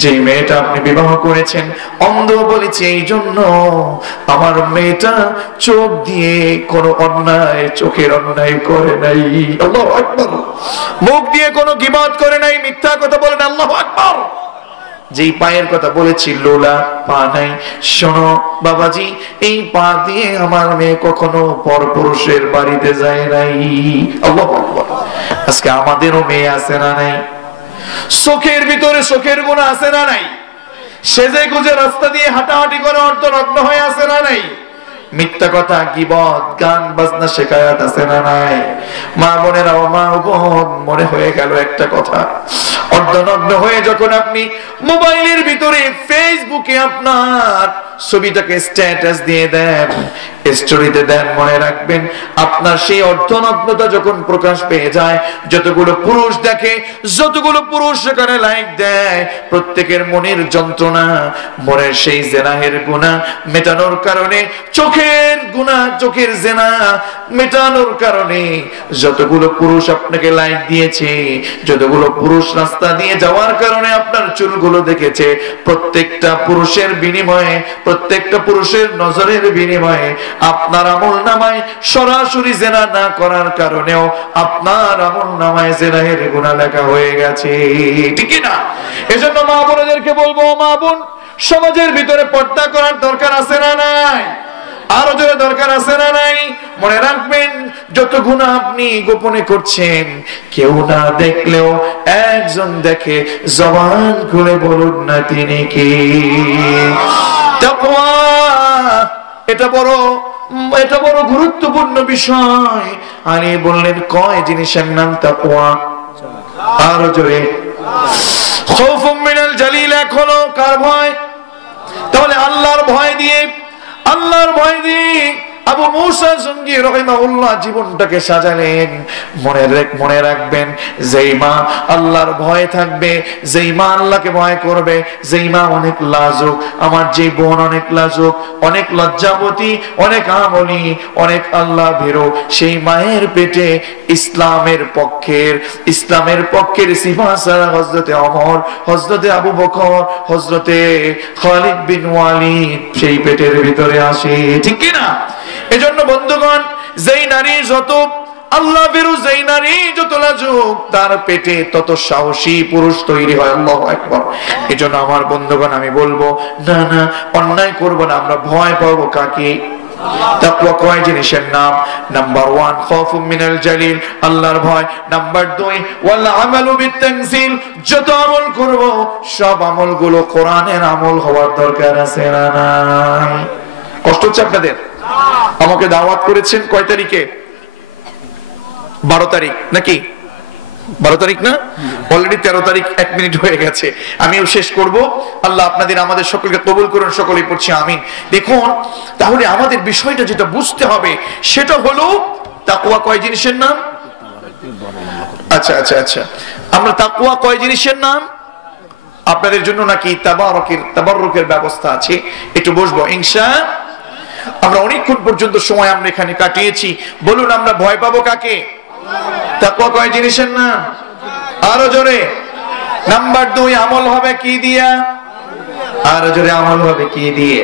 যে মেয়েটা আপনি বিবাহ করেছেন অন্ধ বলেছি এই জন্য, আমার মেয়েটা চোখ দিয়ে কোনো অন্যায়, চোখের অন্যায় করে নাই। আল্লাহু আকবার। মুখ দিয়ে কোনো গীবত করে নাই, মিথ্যা কথা বলে না। আল্লাহু আকবার। যেই পায়ের কথা বলেছি লোলা পা নাই, শোনো বাবাজি এই পা দিয়ে আমার মেয়ে কখনো পরপুরুষের বাড়িতে যায় নাই। আল্লাহু আকবার। আজকে আমাদেরও মেয়ে আছে না নাই? চোখের ভিতরে চোখের গুনাহ আছে না নাই? সেজে গুজে রাস্তা দিয়ে হাঁটাহাঁটি করে অর্ধনগ্ন হয়ে আছে না নাই? মিথ্যা কথা, গীবত, গান বাজনা শেখায়াত আছে না নাই? মা বোনেরা, ও মা বোন, মনে হয়ে গেল একটা কথা, অর্ধনগ্ন হয়ে যখন আপনি মোবাইলের ভিতরে ফেসবুকে আপনার ছবিটাকে স্ট্যাটাস দিয়ে দেন, স্টোরিতে দেন, মনে রাখবেন আপনার সেই অর্ধনগ্নতা যখন প্রকাশ পেয়ে যায়, যতগুলো পুরুষ দেখে, যতগুলো পুরুষ সেখানে লাইক দেয়, প্রত্যেকের মনের যন্ত্রণা, মনের সেই জেনাহের গুনাহ মেটানোর কারণে, চোখের গুনাহ, চোখের জেনা মেটানোর কারণে যতগুলো পুরুষ আপনাকে লাইক দিয়েছে, যতগুলো পুরুষ রাস্তা দিয়ে যাওয়ার কারণে আপনার চুলগুলো দেখেছে, প্রত্যেকটা পুরুষের বিনিময়ে, প্রত্যেকটা পুরুষের নজরের বিনিময়ে আপনার আমলনামায় সরাসরি জেনা না করার কারণেও আপনার আমলনামায় জেনাহের গুনাহ লেখা হয়ে গেছে, ঠিক না? এজন্য মা বোনদেরকে বলবো, মা বোন সমাজের ভিতরে পর্দা করার দরকার আছে না নাই? আরো জোরে দরকার আছে না নাই? মনে রাখবেন যত গুনাহ আপনি গোপনে করছেন কেউ না দেখলেও একজন দেখে, জবান খুলে বলুন না তিনি কে। তাকওয়া এটা বড় এটা বড় গুরুত্বপূর্ণ বিষয়। আলী বললেন কয় জিনিসের নাম তাকওয়া? আরো জোরে। খাউফুম মিনাল জালিল, এক হলো কার ভয়? তাহলে আল্লাহর ভয় দিয়ে, আল্লাহর ভয় দিয়ে আবু মুসা জঙ্গি রাহিমাহুল্লাহ জীবনটাকে সাজালেন। মনে রাখবেন, যেই মা আল্লাহর ভয় থাকবে, যেই মা আল্লাহকে ভয় করবে, যেই মা অনেক লাজুক, আমার যে বোন অনেক লাজুক, অনেক লজ্জাবতী, অনেক আমলি, অনেক আল্লাহ ভীরু, সেই মায়ের পেটে ইসলামের পক্ষের সিফাসারা হযরতে ওমর, হযরতে আবু বকর, হযরতে খালিদ বিন ওয়ালিদ সেই পেটের ভিতরে আসে, ঠিক কি না? এজন্য বন্ধুগণ, যেই নারী যত আল্লাহ ভীরু, যেই নারী যত লাজুক, তার পেটে তত সাহসী পুরুষ তৈরি হয়। আল্লাহু আকবার। এজন্য আমার বন্ধুগণ, আমি বলবো না না, অন্যায় করব না। আমরা ভয় পাবো কাকে? তাকওয়া কয় জিনিসের নাম? নাম্বার 1 খাউফুম মিনাল জালিল, আল্লাহর ভয়। নাম্বার 2 ওয়াল আমালু বিতানজিল, যত আমল করব সব আমলগুলো কোরআনের আমল হওয়ার দরকার আছে না নাই? কষ্ট হচ্ছে আপনাদের? আমাকে দাওয়াত করেছেন কয় তারিখে? 12 তারিখ নাকি? 12 তারিখ না? অলরেডি 13 তারিখ 1 মিনিট হয়ে গেছে। আমিও শেষ করব। আল্লাহ আপনাদের আমাদের সকলকে কবুল করুন, সকলেই পড়ছি আমিন। দেখুন, তাহলে আমাদের বিষয়টা যেটা বুঝতে হবে সেটা হলো তাকওয়া কয় জিনিসের নাম? আচ্ছা, আমরা তাকওয়া কয় জিনিসের নাম? আপনাদের জন্য নাকি তাবাররুকের ব্যবস্থা আছে, একটু বসবো ইনশাআল্লাহ। আমরা অনেকক্ষণ পর্যন্ত সময় আমরা এখানে কাটিয়েছি। বলুন, আমরা ভয় পাবো কাকে? তাকওয়া কয় জিনিসের নাম? আরো জোরে। নাম্বার 2 আমল হবে কি দিয়া? আরো জোরে, আমল হবে কি দিয়ে?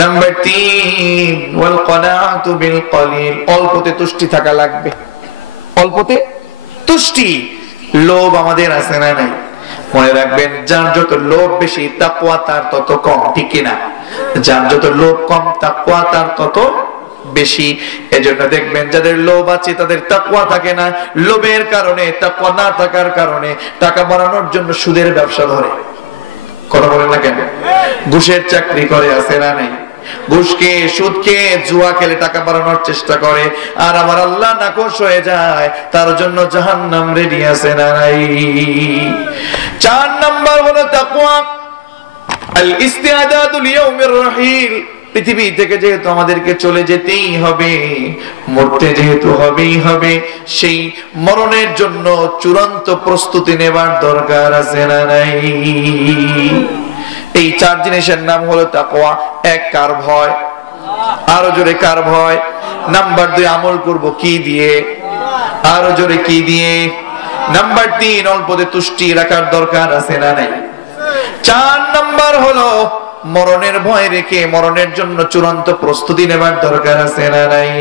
নাম্বার 3 ওয়াল কনাআতু বিল কলিল, অল্পতে তুষ্টি থাকা লাগবে। অল্পতে তুষ্টি। লোভ আমাদের আছে না নাই? মনে রাখবেন, যার যত লোভ বেশি তাকওয়া তার তত কম, ঠিক কি না? যার যত লোভ কম তাকওয়া তার তত বেশি। এজন্য দেখবেন যাদের লোভ আছে তাদের তাকওয়া থাকে না। লোভের কারণে, তাকওয়া না থাকার কারণে টাকা বাড়ানোর জন্য সুদের ব্যবসা ধরে। কথা বলেন না কেন? ঘুষের চাকরি করে, আছে না নাই? ঘুষকে, সুদকে, জুয়া খেলে টাকা বাড়ানোর চেষ্টা করে, আর আমার আল্লাহ নাখোশ হয়ে যায়, তার জন্য জাহান্নাম রেডি আছে না নাই? 4 নাম্বার হলো তাকওয়া আল ইস্তিআদাদু লিয়াউমির রাহিল। পৃথিবী থেকে যেহেতু আমাদেরকে চলে যেতেই হবে, মরতে যেহেতু হবেই হবে, সেই মরণের জন্য চূড়ান্ত প্রস্তুতি নেবার দরকার আছে না নাই? এই 4 জিনিসের নাম হলো তাকওয়া। 1 কার ভয়? আরো জোরে, কার ভয়? নাম্বার 2 আমল করব কি দিয়ে? আরো জোরে, কি দিয়ে? নাম্বার 3 অল্পতে তুষ্টি রাখার দরকার আছে না নাই? 4 নাম্বার হলো মরণের ভয় রেখে মরণের জন্য চূড়ান্ত প্রস্তুতি নেবার দরকার আছে না নাই?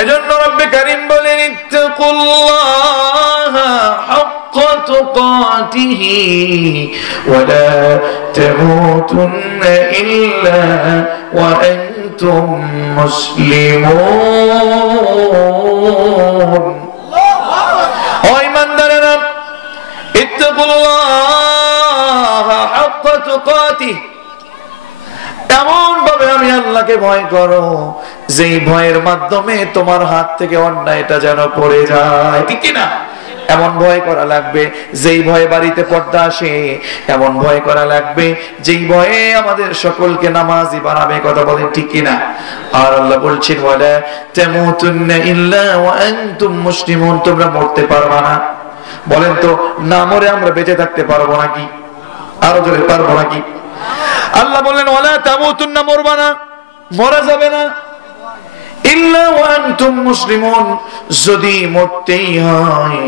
এজন্য রব্বে কারীম বলেন, ইত্তাকুল্লাহা হাক্কা তুকাতিহি ওয়া লা তামুতুন্না ইল্লা ওয়া আনতুম মুসলিমুন। ও ঈমানদারেরা, ইত্তাকুল্লাহা হাক্কা তুকাতিহি, এমন ভাবে আমি আল্লাহকে ভয় করো যেই ভয়ের মাধ্যমে তোমার হাত থেকে অন্যায়টা যেন পড়ে যায়, ঠিক কি না? এমন ভয় করা লাগবে যেই ভয়ে বাড়িতে পর্দা আসে, এমন ভয় করা লাগবে যেই ভয়ে আমাদের সকলকে নামাজি বানাবে। কথা বলেন ঠিক কি না? আর আল্লাহ বলছেন, ওয়ালা তামুতুন্না ইল্লা ওয়া আনতুম মুসলিমুন, তোমরা মরতে পারবা না। বলেন তো, না মরে আমরা বেঁচে থাকতে পারবো নাকি? আরো জোরে, পারবো নাকি? আল্লাহ বললেন, ওয়ালা তামুতুন্না, মরবা না, মরা যাবে না, ইল্লা ওয়া আনতুম মুসলিমুন, যদি মরতেই হয়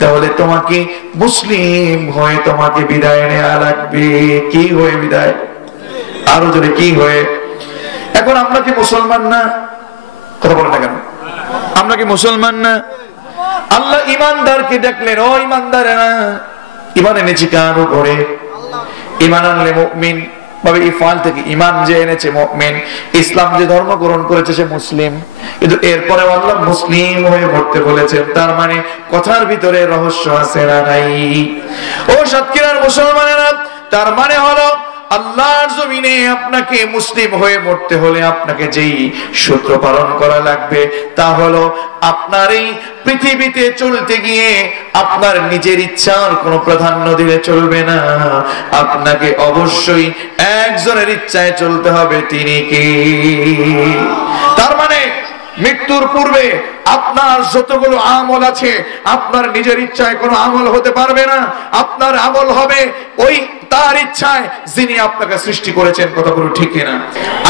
তাহলে তোমাকে মুসলিম হয়ে তোমাকে বিদায় নেওয়া লাগবে। কি হয়ে বিদায়? আরো জোরে, কি হয়ে? এখন আমরা কি মুসলমান না? কথা বলেন না কেন? আমরা কি মুসলমান না? আল্লাহ ইমানদারকে ডাকলেন, ও ইমানদারেরা, ইমান এনেছি কার উপরে? ইমান আনলে মুমিন ভাবে ইফাল থেকে ইমান যে এনেছে মুমিন, ইসলাম যে ধর্ম গ্রহণ করেছে সে মুসলিম। কিন্তু এরপরে আল্লাহ মুসলিম হয়ে মরতে বলেছেন, তার মানে কথার ভিতরে রহস্য আছে না নাই? ও সাতক্ষীরার মুসলমানেরা, তার মানে হলো আল্লাহর জমিনে আপনাকে মুসলিম হয়ে মরতে হলে আপনাকে যেই সূত্র পালন করা লাগবে তা হলো আপনার এই পৃথিবীতে চলতে গিয়ে আপনার নিজের ইচ্ছার কোনো প্রাধান্য দিলে চলবে না। আপনাকে অবশ্যই একজনের ইচ্ছায় চলতে হবে, তিনি কে? তার মানে মৃত্যুর পূর্বে আপনার যতগুলো আমল আছে আপনার নিজের ইচ্ছায় কোনো আমল হতে পারবে না। আপনার আমল হবে ওই তার ইচ্ছায় যিনি আপনাকে সৃষ্টি করেছেন। কথা বলুন ঠিক কিনা?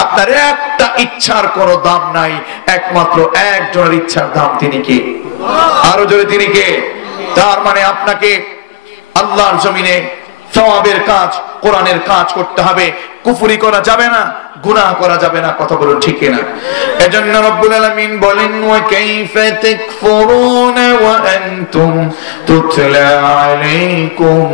আপনার একটা ইচ্ছার কোনো দাম নাই, একমাত্র একজনের ইচ্ছার দাম, তিনি কে? আরো জোরে, তিনি কে? তার মানে আপনাকে আল্লাহর জমিনে সওয়াবের কাজ, কোরআনের কাজ করতে হবে। কুফরি করা যাবে না, গুনাহ করা যাবে না। কথা বলুন ঠিক কিনা? এজন্য রব্বুল আলামিন বলেন, ওয়া কাইফা তাকফুরুনা ওয়া আনতুম তুতলা আলাইকুম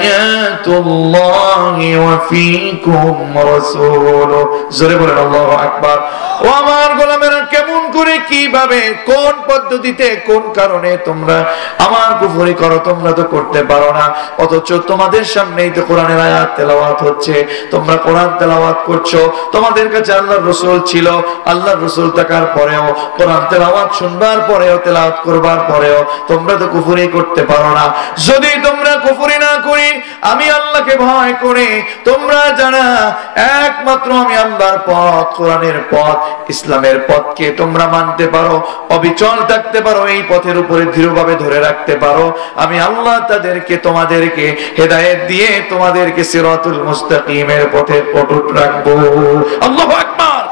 আয়াতুল্লাহি ওয়া ফীকুম রাসূলুহু। জোরে বলেন আল্লাহু আকবার। ও আমার গোলামেরা, কেমন করে, কিভাবে, কোন পদ্ধতিতে, কোন কারণে তোমরা আমার কুফরি করো? তোমরা তো করতে পারো না, অথচ তোমাদের সামনেই তো কোরআনের আয়াত তেলাওয়াত হচ্ছে, তোমরা কোরআন তেলাওয়াত করছো। তোমাদের কাছে আল্লাহর রাসূল ছিল, আল্লাহর রাসূল থাকার পরেও, কোরআন তেলাওয়াত শুনবার পরেও, তেলাওয়াত করবার পরেও তোমরা তো কুফরি করতে পারো না। যদি তোমরা কুফরি না করি, আমি আল্লাহকে ভয় করে, তোমরা জানা একমাত্র আমি আল্লাহর পথ, কোরআনের পথ, ইসলামের পথকে তোমরা মানতে পারো, অবিচল থাকতে পারো, এই পথের উপরে দৃঢ়ভাবে ধরে রাখতে পারো, আমি আল্লাহ তাদেরকে, তোমাদেরকে হেদায়েত দিয়ে তোমাদেরকে সিরাতুল মুস্তাকিমের পথে অটুট রাখবো। আল্লাহু আকবার।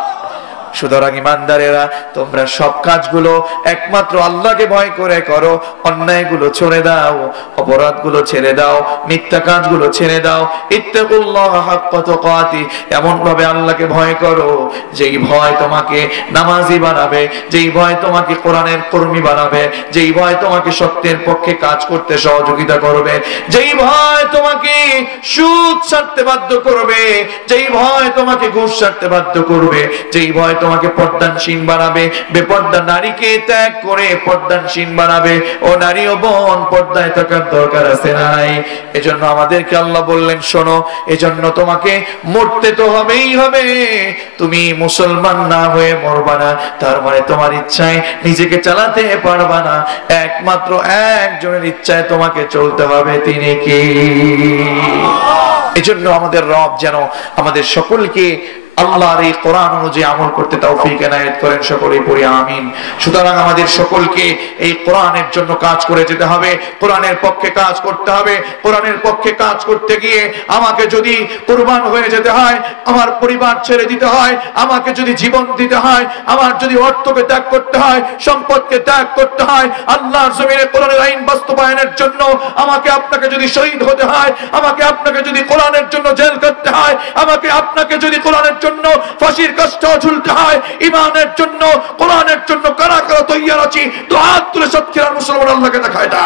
সুতরাং ইমানদারেরা, তোমরা সব কাজগুলো একমাত্র আল্লাহকে ভয় করে করো। অন্যায়গুলো ছেড়ে দাও, অপরাধগুলো ছেড়ে দাও, মিথ্যা কাজগুলো ছেড়ে দাও। ইত্তাকুল্লাহ হাক্কা তুকাতি, এমন ভাবে আল্লাহকে ভয় করো যেই ভয় তোমাকে নামাজি বানাবে, যেই ভয় তোমাকে কোরআনের কর্মী বানাবে, যেই ভয় তোমাকে সত্যের পক্ষে কাজ করতে সহযোগিতা করবে, যেই ভয় তোমাকে সুদ ছাড়তে বাধ্য করবে, যেই ভয় তোমাকে ঘুষ ছাড়তে বাধ্য করবে, যেই ভয় তোমাকে পর্দানশীল বানাবে, বেপর্দা নারীকে ত্যাগ করে পর্দানশীল বানাবে। ও নারী ও বোন, পর্দায় থাকার দরকার আছে নাই? এজন্য আমাদেরকে আল্লাহ বললেন, শোনো, এজন্য তোমাকে মরতে তো হবেই হবে। তুমি মুসলমান না হয়ে মরবা না, তার মানে তোমার ইচ্ছায় নিজেকে চালাতে পারবা না, একমাত্র একজনের ইচ্ছায় তোমাকে চলতে হবে, তিনি কি? এজন্য আমাদের রব যেন আমাদের সকলকে আল্লাহর এই কোরআন অনুযায়ী আমল করতে তৌফিক এনায়েত করেন, সকলেই পড়ি আমিন। সুতরাং আমাদের সকলকে এই কোরআনের জন্য কাজ করে যেতে হবে, কোরআনের পক্ষে কাজ করতে হবে। কোরআনের পক্ষে কাজ করতে গিয়ে আমাকে যদি কুরবান হয়ে যেতে হয়, আমার পরিবার ছেড়ে দিতে হয়, আমাকে যদি জীবন দিতে হয়, আমার যদি অর্থকে ত্যাগ করতে হয়, সম্পদকে ত্যাগ করতে হয়, আল্লাহর জমিনে কোরআনের আইন বাস্তবায়নের জন্য আমাকে আপনাকে যদি শহীদ হতে হয়, আমাকে আপনাকে যদি কোরআনের জন্য জেল করতে হয়, আমাকে আপনাকে যদি কোরআনের জন্য ফাঁসির কষ্ট ঝুলতে হয়, ইমানের জন্য, কোরআনের জন্য কারা কারা তৈয়ার আছি? তো হাত তুলে সত্যিকার মুসলমান আল্লাহকে দেখায় না।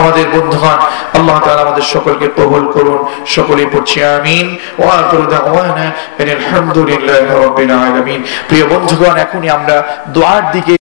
আমাদের বন্ধুগণ, আল্লাহ তাআলা আমাদের সকলকে কবুল করুন, সকলেই পড়ছি আমিন। ওয়া আখিরু দাওয়ানা আলহামদুলিল্লাহি রাব্বিল আলামিন। প্রিয় বন্ধুগণ, এখনই আমরা দোয়ার দিকে